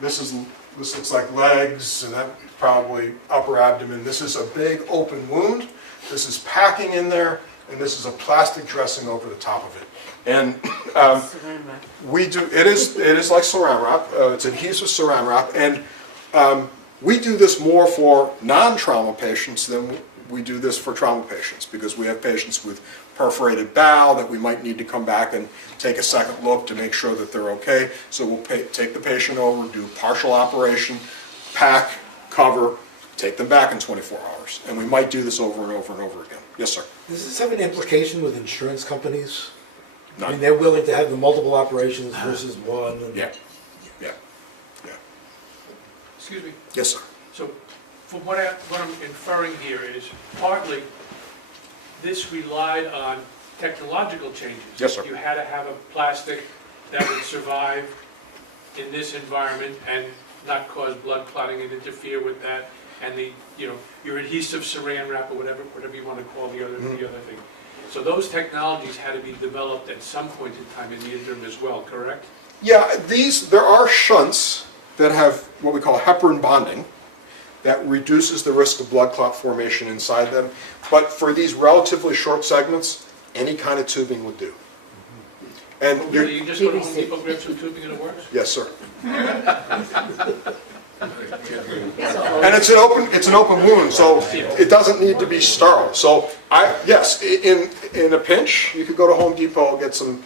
This looks like legs, and that probably upper abdomen. This is a big open wound. This is packing in there, and this is a plastic dressing over the top of it. And we do. It is like Saran wrap. It's adhesive Saran wrap, and we do this more for non-trauma patients than we do this for trauma patients, because we have patients with perforated bowel that we might need to come back and take a second look to make sure that they're okay. So we'll take the patient over, do partial operation, pack, cover, take them back in 24 hours. And we might do this over and over and over again. Yes, sir? Does this have an implication with insurance companies? I None. mean, they're willing to have the multiple operations versus one. And Yeah. Yeah. Yeah. Excuse me. Yes, sir. So from what I'm inferring here is partly this relied on technological changes. Yes, sir. You had to have a plastic that would survive in this environment and not cause blood clotting and interfere with that. And your adhesive saran wrap or whatever you want to call the other thing. So those technologies had to be developed at some point in time in the interim as well, correct? Yeah, there are shunts that have what we call heparin bonding that reduces the risk of blood clot formation inside them. But for these relatively short segments, any kind of tubing would do. And Really, you just go to Home Depot, grab some tubing and it works? yes, sir. And it's an open wound, so it doesn't need to be sterile. So yes, in a pinch, you could go to Home Depot and get some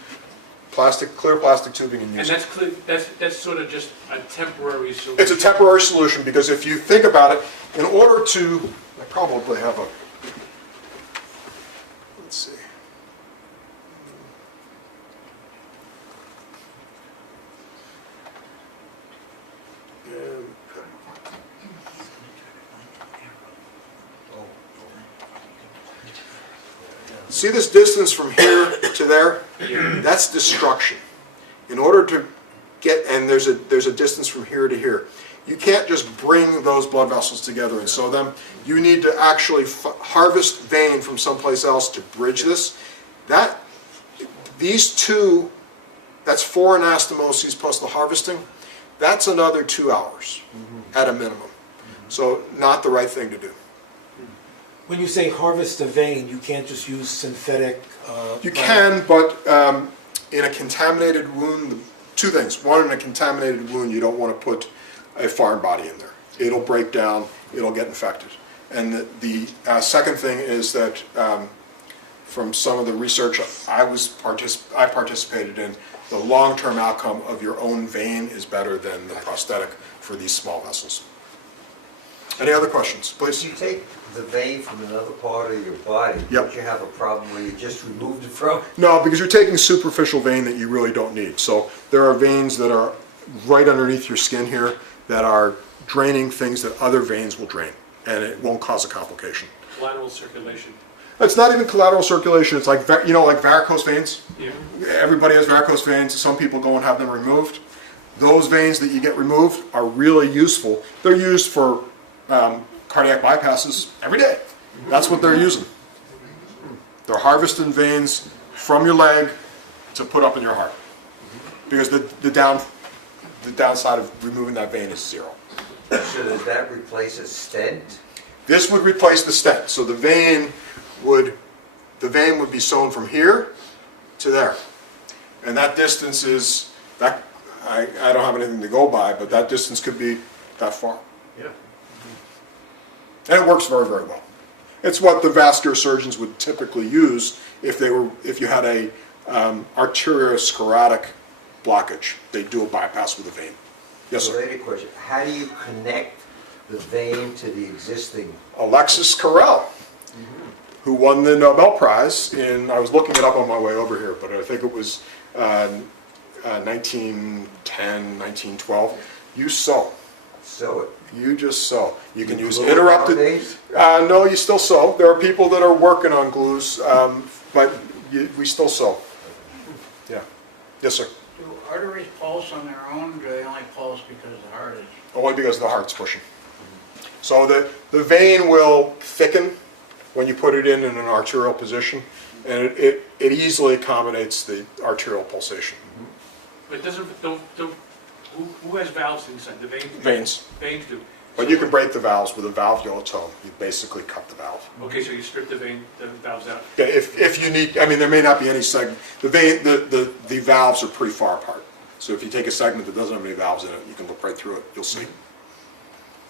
clear plastic tubing and use it. And that's sort of just a temporary solution. It's a temporary solution, because if you think about it, in order to, I probably have a, let's see. See this distance from here to there? That's destruction. In order to get, and there's a distance from here to here. You can't just bring those blood vessels together and sew them. You need to actually harvest vein from someplace else to bridge this. These two, that's 4 anastomoses plus the harvesting. That's another 2 hours at a minimum. So not the right thing to do. When you say harvest a vein, you can't just use synthetic. You can, but in a contaminated wound, 2 things. One, in a contaminated wound, you don't want to put a foreign body in there. It'll break down, it'll get infected. And the second thing is that from some of the research I participated in, the long-term outcome of your own vein is better than the prosthetic for these small vessels. Any other questions, please? If you take the vein from another part of your body, Yep. don't you have a problem where you just removed it from? No, because you're taking superficial vein that you really don't need. So there are veins that are right underneath your skin here that are draining things that other veins will drain, and it won't cause a complication. Lateral circulation. It's not even collateral circulation. It's like, like varicose veins. Yeah. Everybody has varicose veins. Some people go and have them removed. Those veins that you get removed are really useful. They're used for cardiac bypasses every day. That's what they're using. They're harvesting veins from your leg to put up in your heart, because the downside of removing that vein is 0. So does that replace a stent? This would replace the stent. So the vein would be sewn from here to there, and that distance is that I don't have anything to go by, but that distance could be that far. Yeah. And it works very, very well. It's what the vascular surgeons would typically use if you had a arteriosclerotic blockage. They do a bypass with a vein. Yes, sir. Related question, how do you connect the vein to the existing? Alexis Carrel, who won the Nobel Prize in, I was looking it up on my way over here, but I think it was 1910, 1912. You sew. Sew it. You just sew. You can use glue it interrupted. nowadays? No, you still sew. There are people that are working on glues, but we still sew. Yeah. Yes, sir. Do arteries pulse on their own, or do they only pulse because the heart is? Only because the heart's pushing. So the vein will thicken when you put it in an arterial position, and it easily accommodates the arterial pulsation. But doesn't, who has valves inside, the veins? Veins. Veins do. But you can break the valves with a valvulotome. You basically cut the valve. Okay, so you strip the valves out. Yeah, if you need, I mean, there may not be any segment. The valves are pretty far apart. So if you take a segment that doesn't have any valves in it, you can look right through it. You'll see.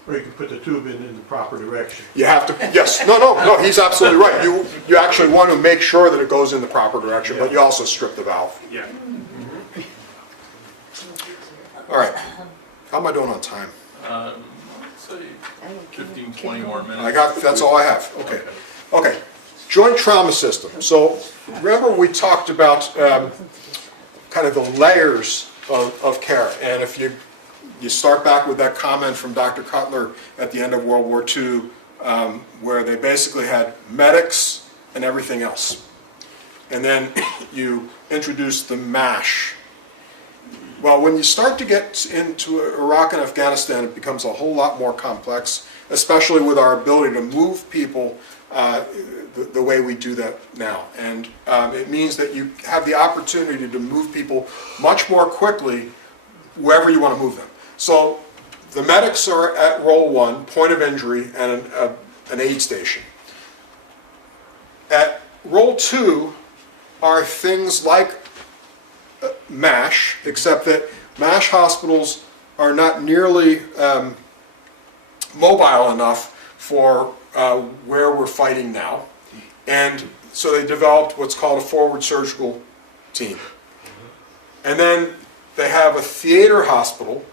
Or you can put the tube in the proper direction. You have to, yes, no, he's absolutely right. You actually want to make sure that it goes in the proper direction, but you also strip the valve. Yeah. All right, how am I doing on time? Say 15, 20 more minutes. That's all I have, okay. Joint trauma system. So remember we talked about kind of the layers of care, and if you start back with that comment from Dr. Cutler at the end of World War II, where they basically had medics and everything else. And then you introduce the MASH. Well, when you start to get into Iraq and Afghanistan, it becomes a whole lot more complex, especially with our ability to move people the way we do that now. And it means that you have the opportunity to move people much more quickly wherever you want to move them. So the medics are at roll 1, point of injury, and an aid station. At roll 2 are things like MASH, except that MASH hospitals are not nearly mobile enough for where we're fighting now. And so they developed what's called a forward surgical team. And then they have a theater hospital.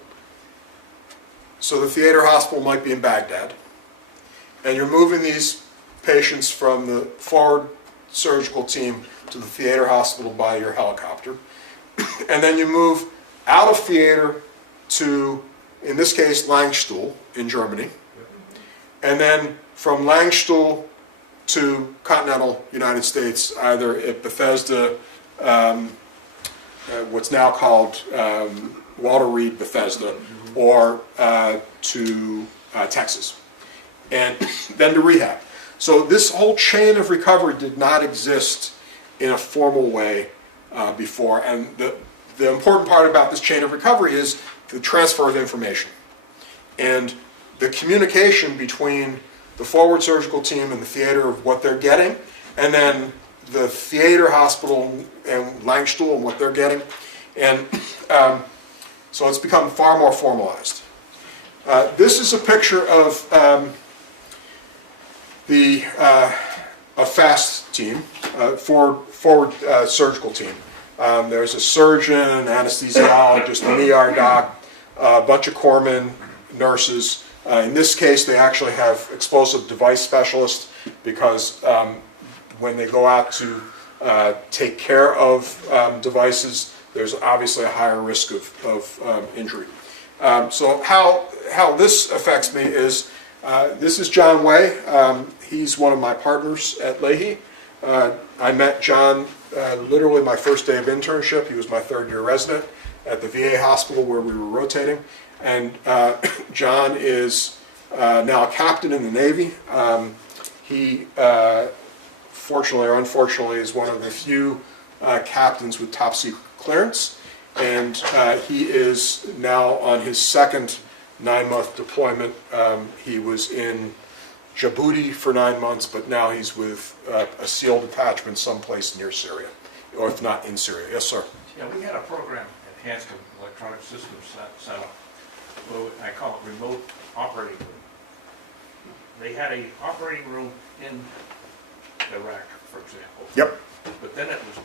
So the theater hospital might be in Baghdad. And you're moving these patients from the forward surgical team to the theater hospital by your helicopter. And then you move out of theater to, in this case, Langstuhl in Germany. And then from Langstuhl to continental United States, either at Bethesda, what's now called Walter Reed Bethesda, or to Texas. And then to rehab. So this whole chain of recovery did not exist in a formal way before. And the important part about this chain of recovery is the transfer of information. And the communication between the forward surgical team and the theater of what they're getting, and then the theater hospital and Langstuhl and what they're getting. And so it's become far more formalized. This is a picture of a FAST team, forward surgical team. There's a surgeon, an anesthesiologist, an ER doc, a bunch of corpsmen, nurses. In this case, they actually have explosive device specialists because when they go out to take care of devices, there's obviously a higher risk of injury. So how this affects me is, this is John Way. He's one of my partners at Leahy. I met John literally my first day of internship. He was my third-year resident at the VA hospital where we were rotating. And John is now a captain in the Navy. He, fortunately or unfortunately, is one of the few captains with top secret clearance. And he is now on his second 9-month deployment. He was in Djibouti for 9 months, but now he's with a SEAL detachment someplace near Syria, or if not in Syria. Yes, sir. Yeah, we had a program at Hanscom Electronic Systems set up. Well, I call it remote operating room. they had a operating room in Iraq, for example. Yep. But then it was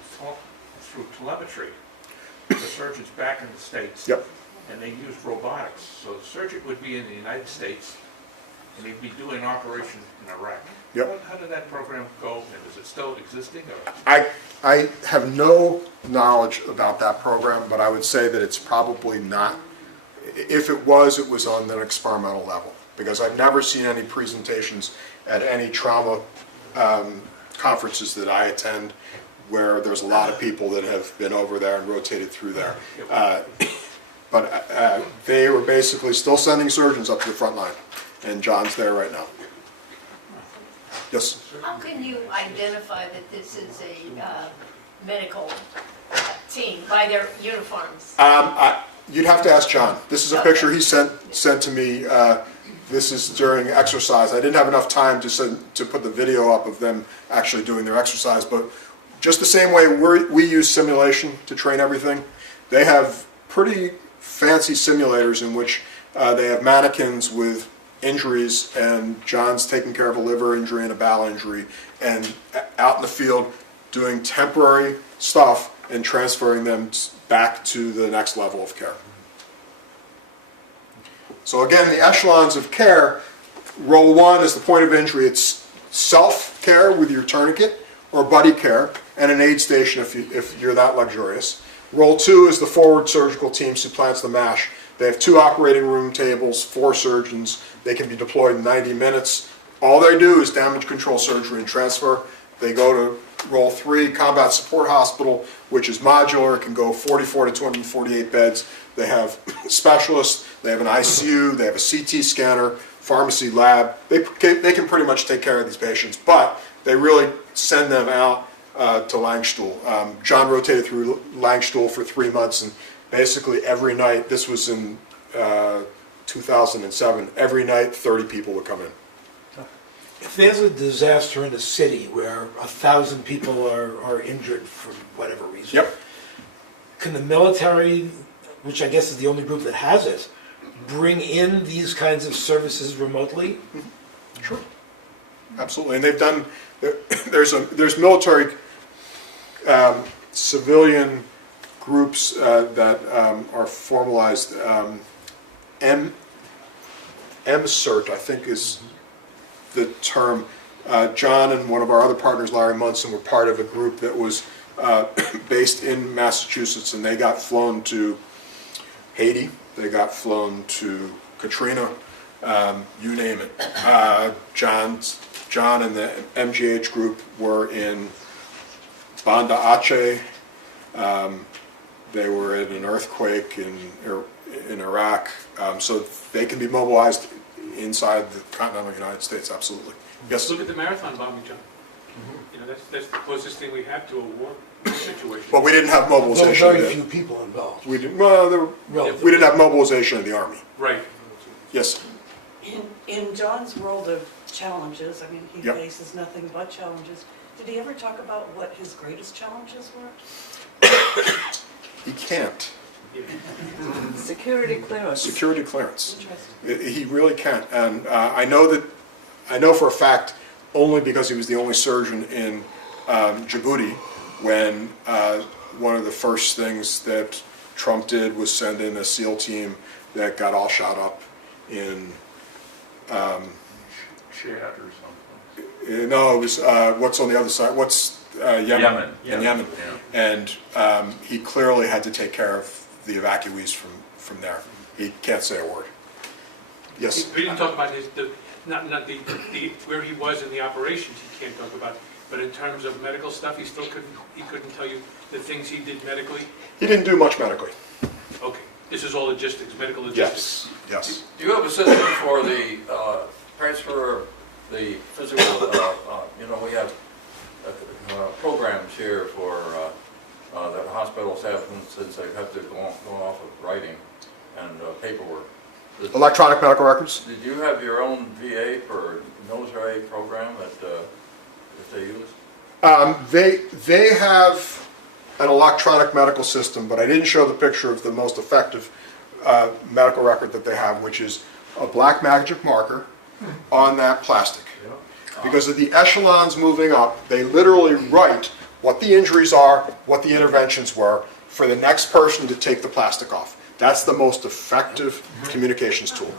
through telemetry, the surgeons back in the States. Yep. And they used robotics. So the surgeon would be in the United States, and he'd be doing an operation in Iraq. Yep. How did that program go, and is it still existing? Or? I have no knowledge about that program, but I would say that it's probably not. If it was on an experimental level, because I've never seen any presentations at any trauma conferences that I attend where there's a lot of people that have been over there and rotated through there. But they were basically still sending surgeons up to the front line, and John's there right now. Yes? How can you identify that this is a medical team by their uniforms? You'd have to ask John. This is a picture he sent to me. This is during exercise. I didn't have enough time to put the video up of them actually doing their exercise, but just the same way we use simulation to train everything, they have pretty fancy simulators in which they have mannequins with injuries, and John's taking care of a liver injury and a bowel injury, and out in the field doing temporary stuff and transferring them back to the next level of care. So again, the echelons of care, role 1 is the point of injury. It's self-care with your tourniquet or buddy care and an aid station if you're that luxurious. Role 2 is the forward surgical team supplants the MASH. They have 2 operating room tables, 4 surgeons. They can be deployed in 90 minutes. All they do is damage control surgery and transfer. They go to role 3, combat support hospital, which is modular. It can go 44 to 248 beds. They have specialists. They have an ICU. They have a CT scanner, pharmacy lab. They can pretty much take care of these patients, but they really send them out to Langstuhl. John rotated through Langstuhl for 3 months, and basically every night, this was in 2007, every night 30 people would come in. If there's a disaster in a city where 1,000 people are injured for whatever reason, Yep. can the military, which I guess is the only group that has it, bring in these kinds of services remotely? Sure. Absolutely, and they've done. There's military, civilian groups that are formalized. MCERT, I think, is the term. John and one of our other partners, Larry Munson, were part of a group that was based in Massachusetts, and they got flown to Haiti. They got flown to Katrina. You name it. John and the MGH group were in Banda Aceh. They were in an earthquake in Iraq. So they can be mobilized inside the continental United States, absolutely. Yes? Look at the marathon bombing, John. You know, that's the closest thing we have to a war situation. But we didn't have There mobilization. were very few people involved. We didn't have mobilization of the Army. Right. Yes? In John's world of challenges, I mean, he Yep. faces nothing but challenges. Did he ever talk about what his greatest challenges were? He can't. Security clearance. Security clearance. Interesting. He really can't. And I know for a fact, only because he was the only surgeon in Djibouti, when one of the first things that Trump did was send in a SEAL team that got all shot up in Chad or something. no, it was what's on the other side. What's Yemen? In Yemen. Yeah. And he clearly had to take care of the evacuees from there. He can't say a word. Yes. We didn't talk about not where he was in the operations. He can't talk about, but in terms of medical stuff, he couldn't tell you the things he did medically. He didn't do much medically. Okay, this is all logistics, medical logistics. Yes. Do you have a system for the transfer of the physical, we have programs here for that hospitals have, since they have to go off of writing and paperwork. Electronic medical records? Did you have your own VA or military program that they use? They have an electronic medical system, but I didn't show the picture of the most effective medical record that they have, which is a black magic marker on that plastic. Because of the echelons moving up, they literally write what the injuries are, what the interventions were, for the next person to take the plastic off. That's the most effective communications tool.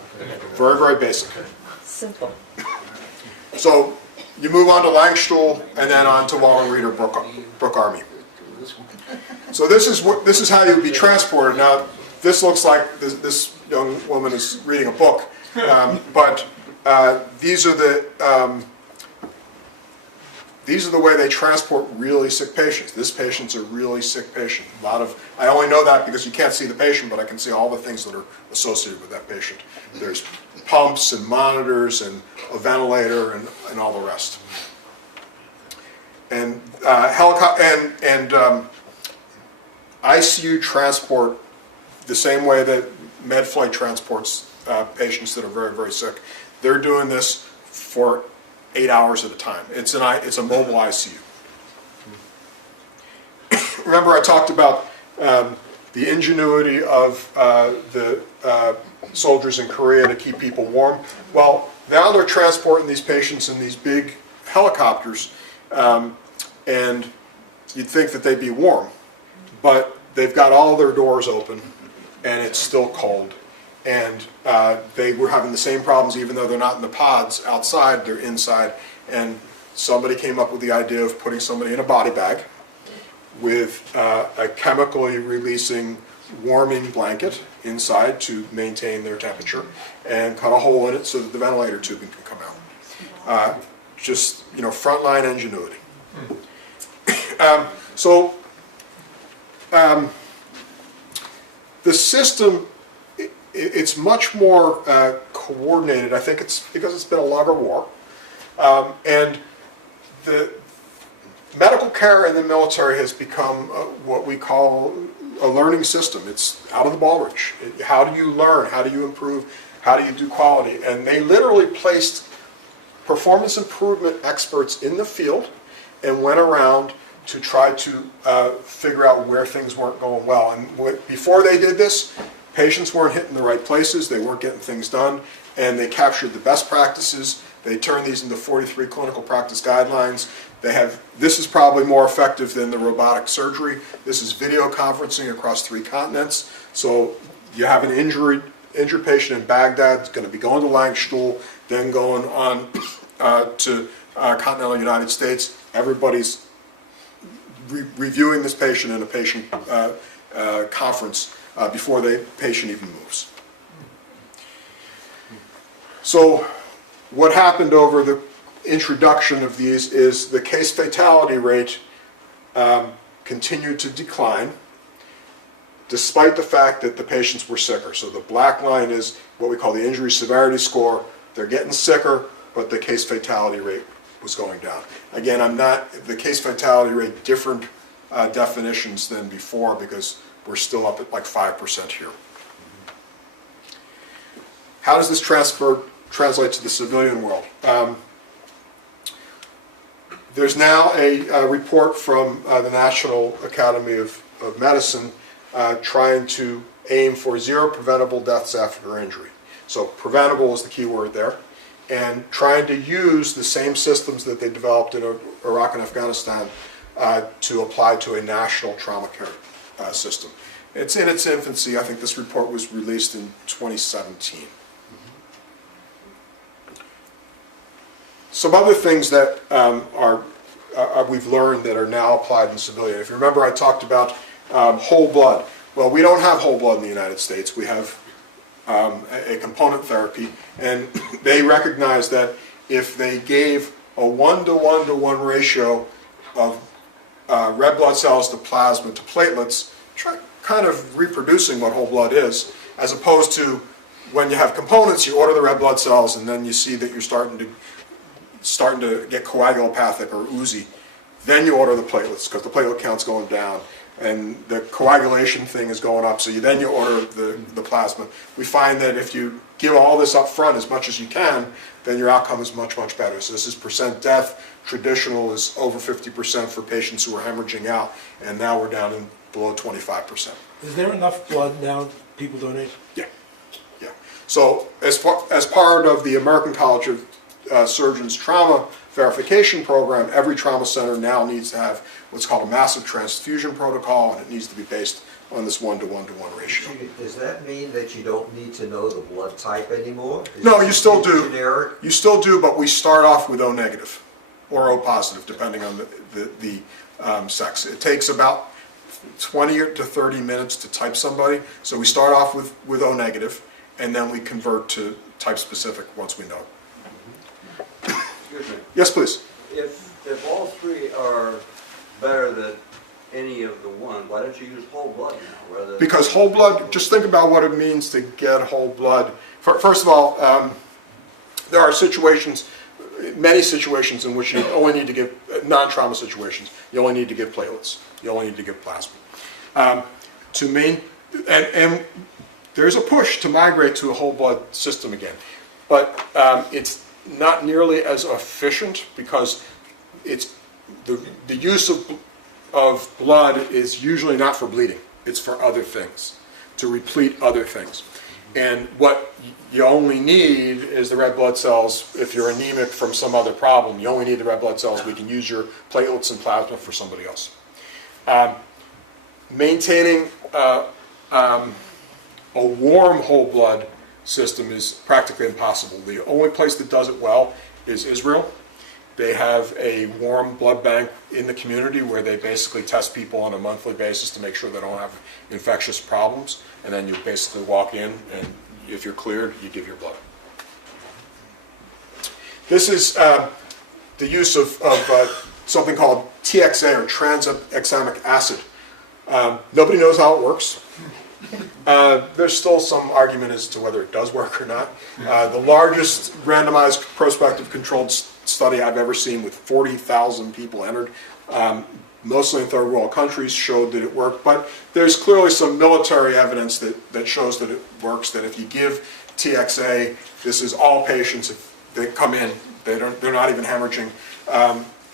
Very, very basic. Simple. So you move on to Langstuhl and then on to Wallen Reed or Brook Army. So this is how you would be transported. Now this looks like this young woman is reading a book, but these are the way they transport really sick patients. This patient's a really sick patient. I only know that because you can't see the patient, but I can see all the things that are associated with that patient. There's pumps and monitors and a ventilator and all the rest. And ICU transport the same way that MedFlight transports patients that are very, very sick. They're doing this for 8 hours at a time. It's a mobile ICU. Remember I talked about the ingenuity of the soldiers in Korea to keep people warm. Well, now they're transporting these patients in these big helicopters, and you'd think that they'd be warm, but they've got all their doors open, and it's still cold. And they were having the same problems, even though they're not in the pods outside, they're inside. And somebody came up with the idea of putting somebody in a body bag with a chemically releasing warming blanket inside to maintain their temperature, and cut a hole in it so that the ventilator tubing can come out. Just, frontline ingenuity. The system, it's much more coordinated. I think it's because it's been a longer war. And the medical care in the military has become what we call a learning system. It's out of the Baldrige. How do you learn? How do you improve? How do you do quality? And they literally placed performance improvement experts in the field and went around to try to figure out where things weren't going well. And before they did this, patients weren't hitting the right places, they weren't getting things done, and they captured the best practices. They turned these into 43 clinical practice guidelines. This is probably more effective than the robotic surgery. This is video conferencing across 3 continents. So you have an injured patient in Baghdad, it's going to be going to Langstuhl, then going on to continental United States. Everybody's reviewing this patient in a patient conference before the patient even moves. So what happened over the introduction of these is the case fatality rate continued to decline despite the fact that the patients were sicker. So the black line is what we call the injury severity score. They're getting sicker, but the case fatality rate was going down. Again, the case fatality rate, different definitions than before because we're still up at like 5% here. How does this translate to the civilian world? There's now a report from the National Academy of Medicine trying to aim for 0 preventable deaths after injury. So preventable is the key word there. And trying to use the same systems that they developed in Iraq and Afghanistan to apply to a national trauma care system. It's in its infancy. I think this report was released in 2017. Some other things that we've learned that are now applied in civilian. If you remember, I talked about whole blood. Well, we don't have whole blood in the United States. We have a component therapy, and they recognize that if they gave a 1-to-1-to-1 ratio of red blood cells to plasma to platelets, kind of reproducing what whole blood is, as opposed to when you have components, you order the red blood cells, and then you see that you're starting to get coagulopathic or oozy. Then you order the platelets because the platelet count's going down, and the coagulation thing is going up, so then you order the plasma. We find that if you give all this up front as much as you can, then your outcome is much, much better. So this is percent death. Traditional is over 50% for patients who are hemorrhaging out, and now we're down in below 25%. Is there enough blood now people donate? Yeah. So as part of the American College of Surgeons trauma verification program, every trauma center now needs to have what's called a massive transfusion protocol, and it needs to be based on this 1:1:1 ratio. Does that mean that you don't need to know the blood type anymore? No, you still do. Generic? You still do, but we start off with O negative or O positive, depending on the sex. It takes about 20 to 30 minutes to type somebody, so we start off with O negative, and then we convert to type specific once we know. Excuse me. Yes, please. If all three are better than any of the one, why don't you use whole blood now rather than? Because whole blood, just think about what it means to get whole blood. First of all, there are situations, many situations in which you only need to give, non-trauma situations, you only need to give platelets. You only need to give plasma. And there's a push to migrate to a whole blood system again. But it's not nearly as efficient because it's the use of blood is usually not for bleeding. It's for other things, to replete other things. And what you only need is the red blood cells. If you're anemic from some other problem, you only need the red blood cells. We can use your platelets and plasma for somebody else. Maintaining a warm whole blood system is practically impossible. The only place that does it well is Israel. They have a warm blood bank in the community where they basically test people on a monthly basis to make sure they don't have infectious problems. And then you basically walk in, and if you're cleared, you give your blood. This is the use of something called TXA, or tranexamic acid. Nobody knows how it works. There's still some argument as to whether it does work or not. The largest randomized prospective controlled study I've ever seen, with 40,000 people entered, mostly in third world countries, showed that it worked. But there's clearly some military evidence that shows that it works, that if you give TXA, this is all patients, if they come in, they're not even hemorrhaging.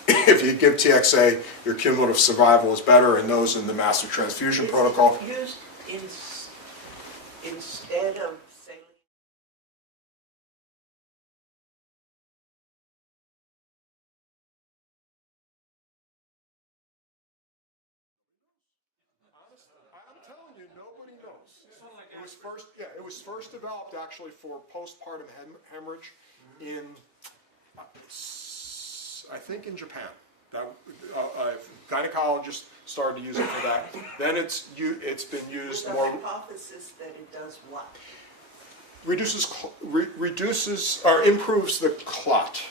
If you give TXA, your cumulative survival is better, and those in the massive transfusion protocol. Used instead of saline. I'm telling you, nobody knows. It was first developed actually for postpartum hemorrhage in, I think, in Japan. A gynecologist started to use it for that. Then it's been used With more. the hypothesis that it does what? Reduces or improves the clot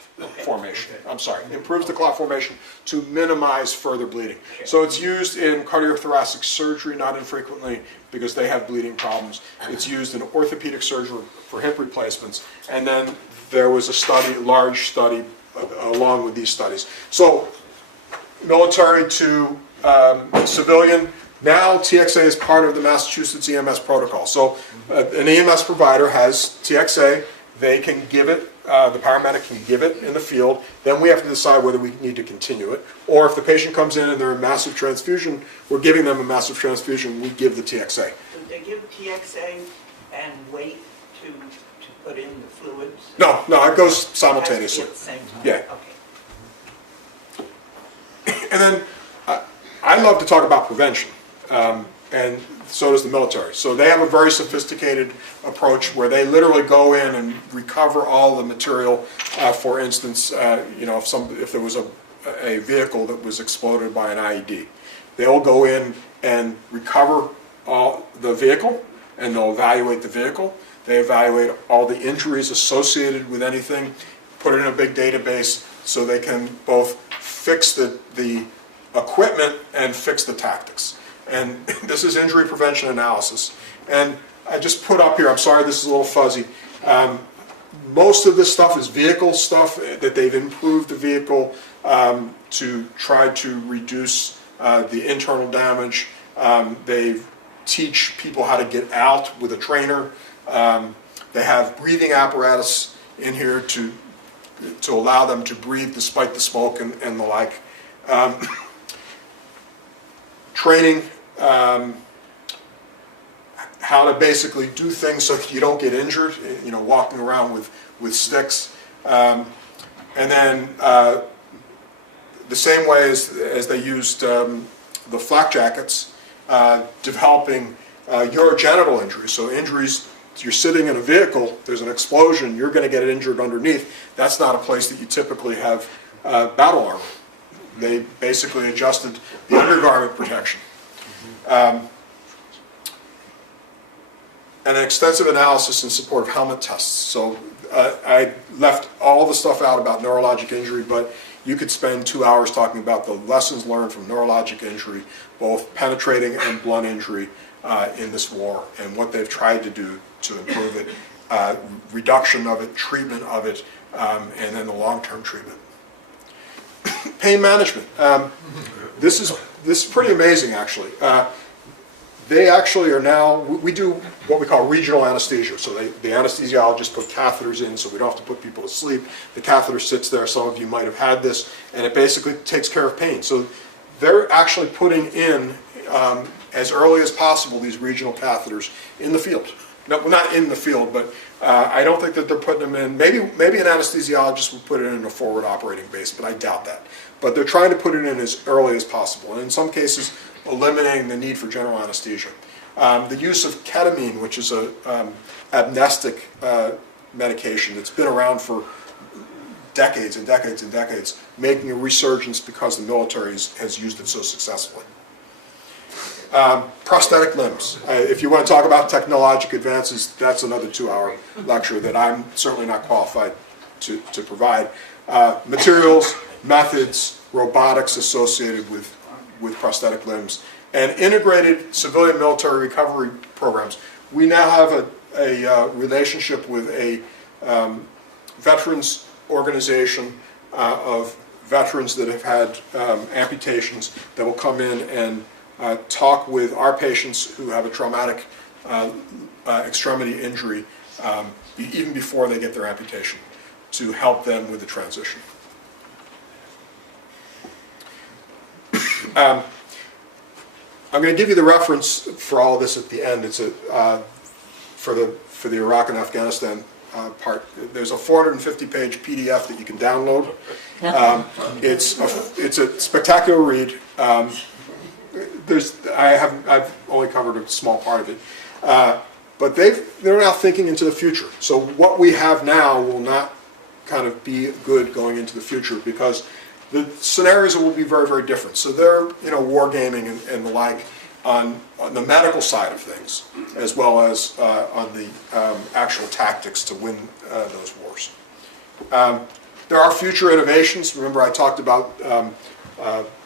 formation. I'm sorry, improves the clot formation to minimize further bleeding. So it's used in cardiothoracic surgery not infrequently because they have bleeding problems. It's used in orthopedic surgery for hip replacements. And then there was a study, large study, along with these studies. So military to civilian. Now TXA is part of the Massachusetts EMS protocol. So an EMS provider has TXA. They can give it, the paramedic can give it in the field. Then we have to decide whether we need to continue it. Or if the patient comes in and they're a massive transfusion, we're giving them a massive transfusion, we give the TXA. Do they give TXA and wait to put in the fluids? No, it goes simultaneously. It has to be at the same time? Yeah. Okay. And then I love to talk about prevention, and so does the military. So they have a very sophisticated approach where they literally go in and recover all the material. For instance, if there was a vehicle that was exploded by an IED, they'll go in and recover all the vehicle, and they'll evaluate the vehicle. They evaluate all the injuries associated with anything, put it in a big database so they can both fix the equipment and fix the tactics. And this is injury prevention analysis. And I just put up here, I'm sorry this is a little fuzzy, most of this stuff is vehicle stuff, that they've improved the vehicle to try to reduce the internal damage. They teach people how to get out with a trainer. They have breathing apparatus in here to allow them to breathe despite the smoke and the like. how to basically do things so that you don't get injured, you know, walking around with sticks. And then the same way as they used the flak jackets, developing urogenital injuries. So injuries, you're sitting in a vehicle, there's an explosion, you're going to get injured underneath. That's not a place that you typically have battle armor. They basically adjusted the undergarment protection. And an extensive analysis in support of helmet tests. So I left all the stuff out about neurologic injury, but you could spend 2 hours talking about the lessons learned from neurologic injury, both penetrating and blunt injury in this war, and what they've tried to do to improve it, reduction of it, treatment of it, and then the long-term treatment. Pain management. This is pretty amazing, actually. They actually are now, we do what we call regional anesthesia. So the anesthesiologist put catheters in so we don't have to put people to sleep. The catheter sits there, some of you might have had this, and it basically takes care of pain. So they're actually putting in, as early as possible, these regional catheters in the field. No, not in the field, but I don't think that they're putting them in. Maybe an anesthesiologist would put it in a forward operating base, but I doubt that. But they're trying to put it in as early as possible, and in some cases, eliminating the need for general anesthesia. The use of ketamine, which is a amnestic medication that's been around for decades and decades and decades, making a resurgence because the military has used it so successfully. Prosthetic limbs. If you want to talk about technological advances, that's another 2-hour lecture that I'm certainly not qualified to provide. Materials, methods, robotics associated with prosthetic limbs, and integrated civilian military recovery programs. We now have a relationship with a veterans organization of veterans that have had amputations that will come in and talk with our patients who have a traumatic extremity injury even before they get their amputation, to help them with the transition. I'm going to give you the reference for all of this at the end. It's for the Iraq and Afghanistan part. There's a 450-page PDF that you can download. It's a spectacular read. I've only covered a small part of it, but they're now thinking into the future. So what we have now will not kind of be good going into the future, because the scenarios will be very, very different. So they're, wargaming and the like on the medical side of things, as well as on the actual tactics to win those wars. There are future innovations. Remember, I talked about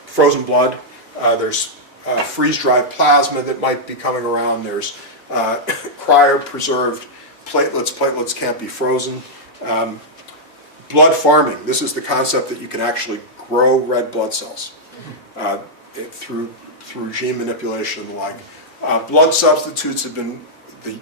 frozen blood. There's freeze-dried plasma that might be coming around. There's cryopreserved platelets. Platelets can't be frozen. Blood farming. This is the concept that you can actually grow red blood cells through gene manipulation and the like. Blood substitutes have been, the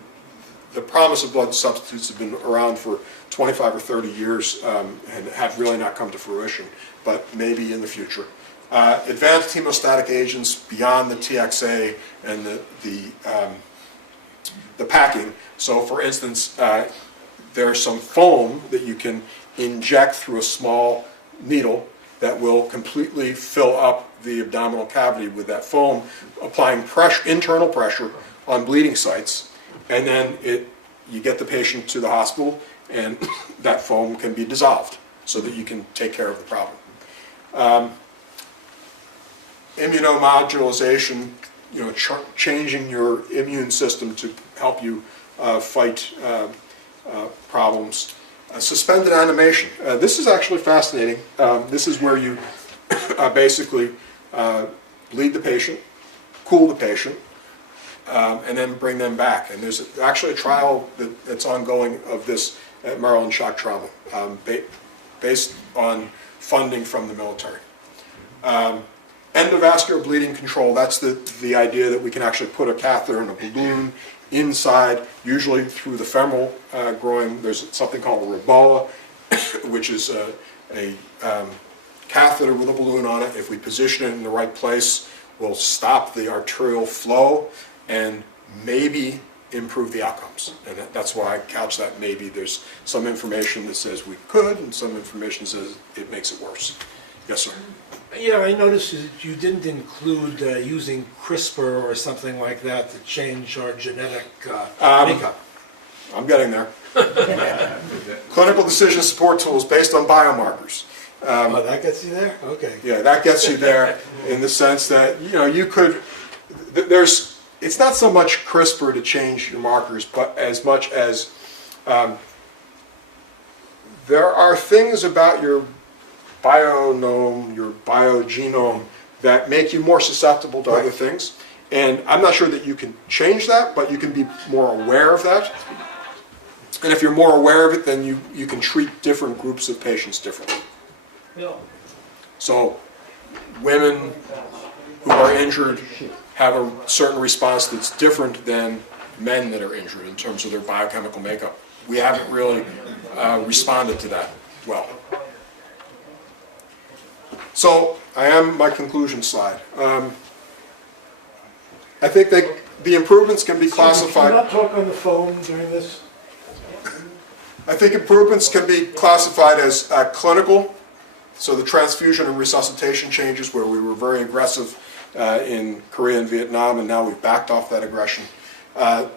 promise of blood substitutes have been around for 25 or 30 years and have really not come to fruition, but maybe in the future. Advanced hemostatic agents beyond the TXA and the packing. So for instance, there's some foam that you can inject through a small needle that will completely fill up the abdominal cavity with that foam, applying internal pressure on bleeding sites, and then you get the patient to the hospital, and that foam can be dissolved so that you can take care of the problem. Immunomodulation, changing your immune system to help you fight problems. Suspended animation. This is actually fascinating. This is where you basically bleed the patient, cool the patient, and then bring them back. And there's actually a trial that's ongoing of this at Maryland Shock Trauma, based on funding from the military. Endovascular bleeding control, that's the idea that we can actually put a catheter and a balloon inside, usually through the femoral groin. There's something called a rebola, which is a catheter with a balloon on it. If we position it in the right place, we'll stop the arterial flow and maybe improve the outcomes. And that's why I couch that maybe there's some information that says we could and some information says it makes it worse. Yes, sir. Yeah, I noticed that you didn't include using CRISPR or something like that to change our genetic makeup. I'm getting there. Clinical decision support tools based on biomarkers. Oh, that gets you there? Okay. Yeah, that gets you there in the sense that, you could, it's not so much CRISPR to change your markers, but as much as there are things about your bionome, your biogenome, that make you more susceptible to other things. And I'm not sure that you can change that, but you can be more aware of that. And if you're more aware of it, then you can treat different groups of patients differently. So women who are injured have a certain response that's different than men that are injured in terms of their biochemical makeup. We haven't really responded to that well. So I am my conclusion slide. I think the improvements can be classified. Can you not talk on the phone during this? I think improvements can be classified as clinical. So the transfusion and resuscitation changes where we were very aggressive in Korea and Vietnam, and now we've backed off that aggression.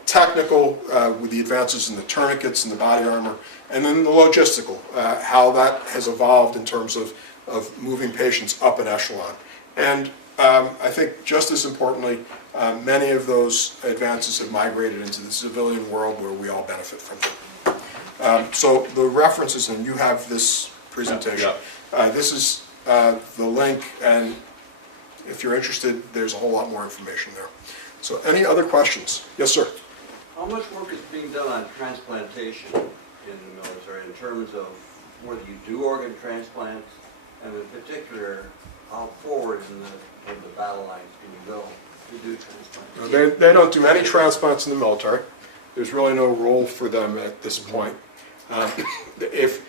Technical with the advances in the tourniquets and the body armor, and then the logistical, how that has evolved in terms of moving patients up an echelon. And I think just as importantly, many of those advances have migrated into the civilian world where we all benefit from them. So the references, and you have this presentation. This is the link, and if you're interested, there's a whole lot more information there. So any other questions? Yes, sir. How much work is being done on transplantation in the military in terms of whether you do organ transplants, and in particular, how forward in the battle lines can you go to do transplants? They don't do any transplants in the military. There's really no role for them at this point. If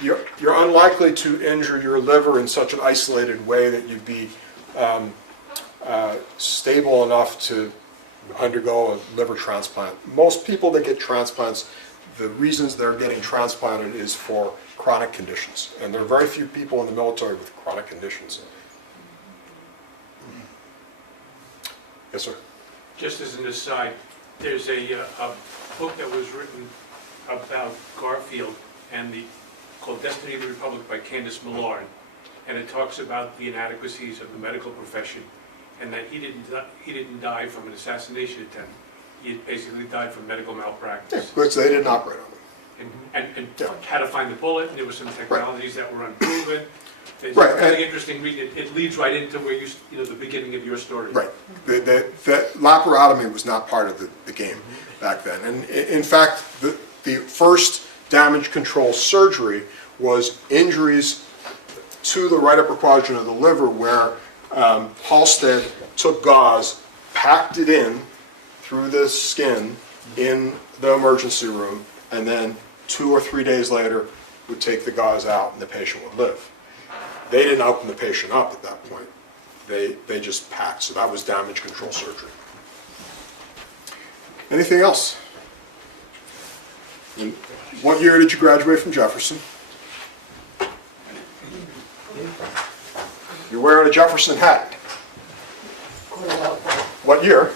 you're unlikely to injure your liver in such an isolated way that you'd be stable enough to undergo a liver transplant. Most people that get transplants, the reasons they're getting transplanted is for chronic conditions. And there are very few people in the military with chronic conditions. Yes, sir. Just as an aside, there's a book that was written about Garfield and called Destiny of the Republic by Candace Millard, and it talks about the inadequacies of the medical profession, and that he didn't die from an assassination attempt. He basically died from medical malpractice. Yeah, which they didn't operate on them. And how to find the bullet, and there were some technologies that were unproven. It's Right, really interesting reading it. It leads right into where the beginning of your story. Right. The laparotomy was not part of the game back then. And in fact, the first damage control surgery was injuries to the right upper quadrant of the liver, where Halstead took gauze, packed it in through the skin in the emergency room, and then 2 or 3 days later would take the gauze out and the patient would live. They didn't open the patient up at that point. They just packed, so that was damage control surgery. Anything else? And what year did you graduate from Jefferson? You're wearing a Jefferson hat. What year?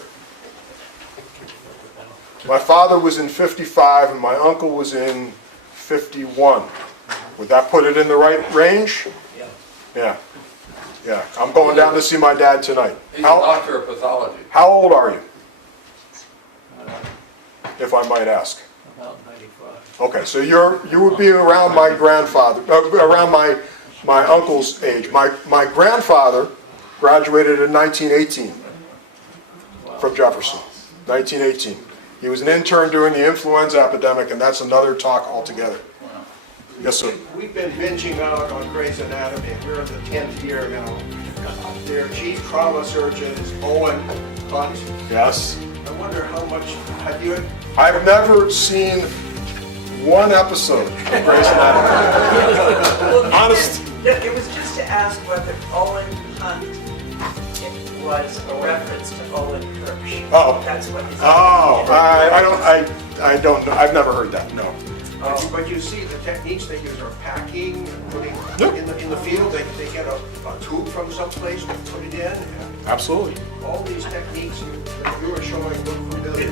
My father was in 55 and my uncle was in 51. Would that put it in the right range? Yeah. Yeah. I'm going down to see my dad tonight. He's a doctor of pathology. How old are you? If I might ask. About 95. Okay, so you would be around my grandfather, around my uncle's age. My grandfather graduated in 1918 from Jefferson. 1918. He was an intern during the influenza epidemic, and that's another talk altogether. Yes, sir. We've been binging out on Grey's Anatomy, and we're in the 10th year now. Their chief trauma surgeon is Owen Hunt. Yes. I wonder how much, have you... I've never seen one episode of Grey's Anatomy. Honest. It was just to ask whether Owen Hunt It was a reference to Olin Kirsch. Oh. That's what his. I don't know, I've never heard that, no. But you see the techniques they use are packing, putting Yep. in the field, they get a tube from someplace to put it in. Absolutely. All these techniques that you were showing look familiar.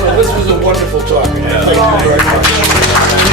Well, this was a wonderful talk. Thank you very much.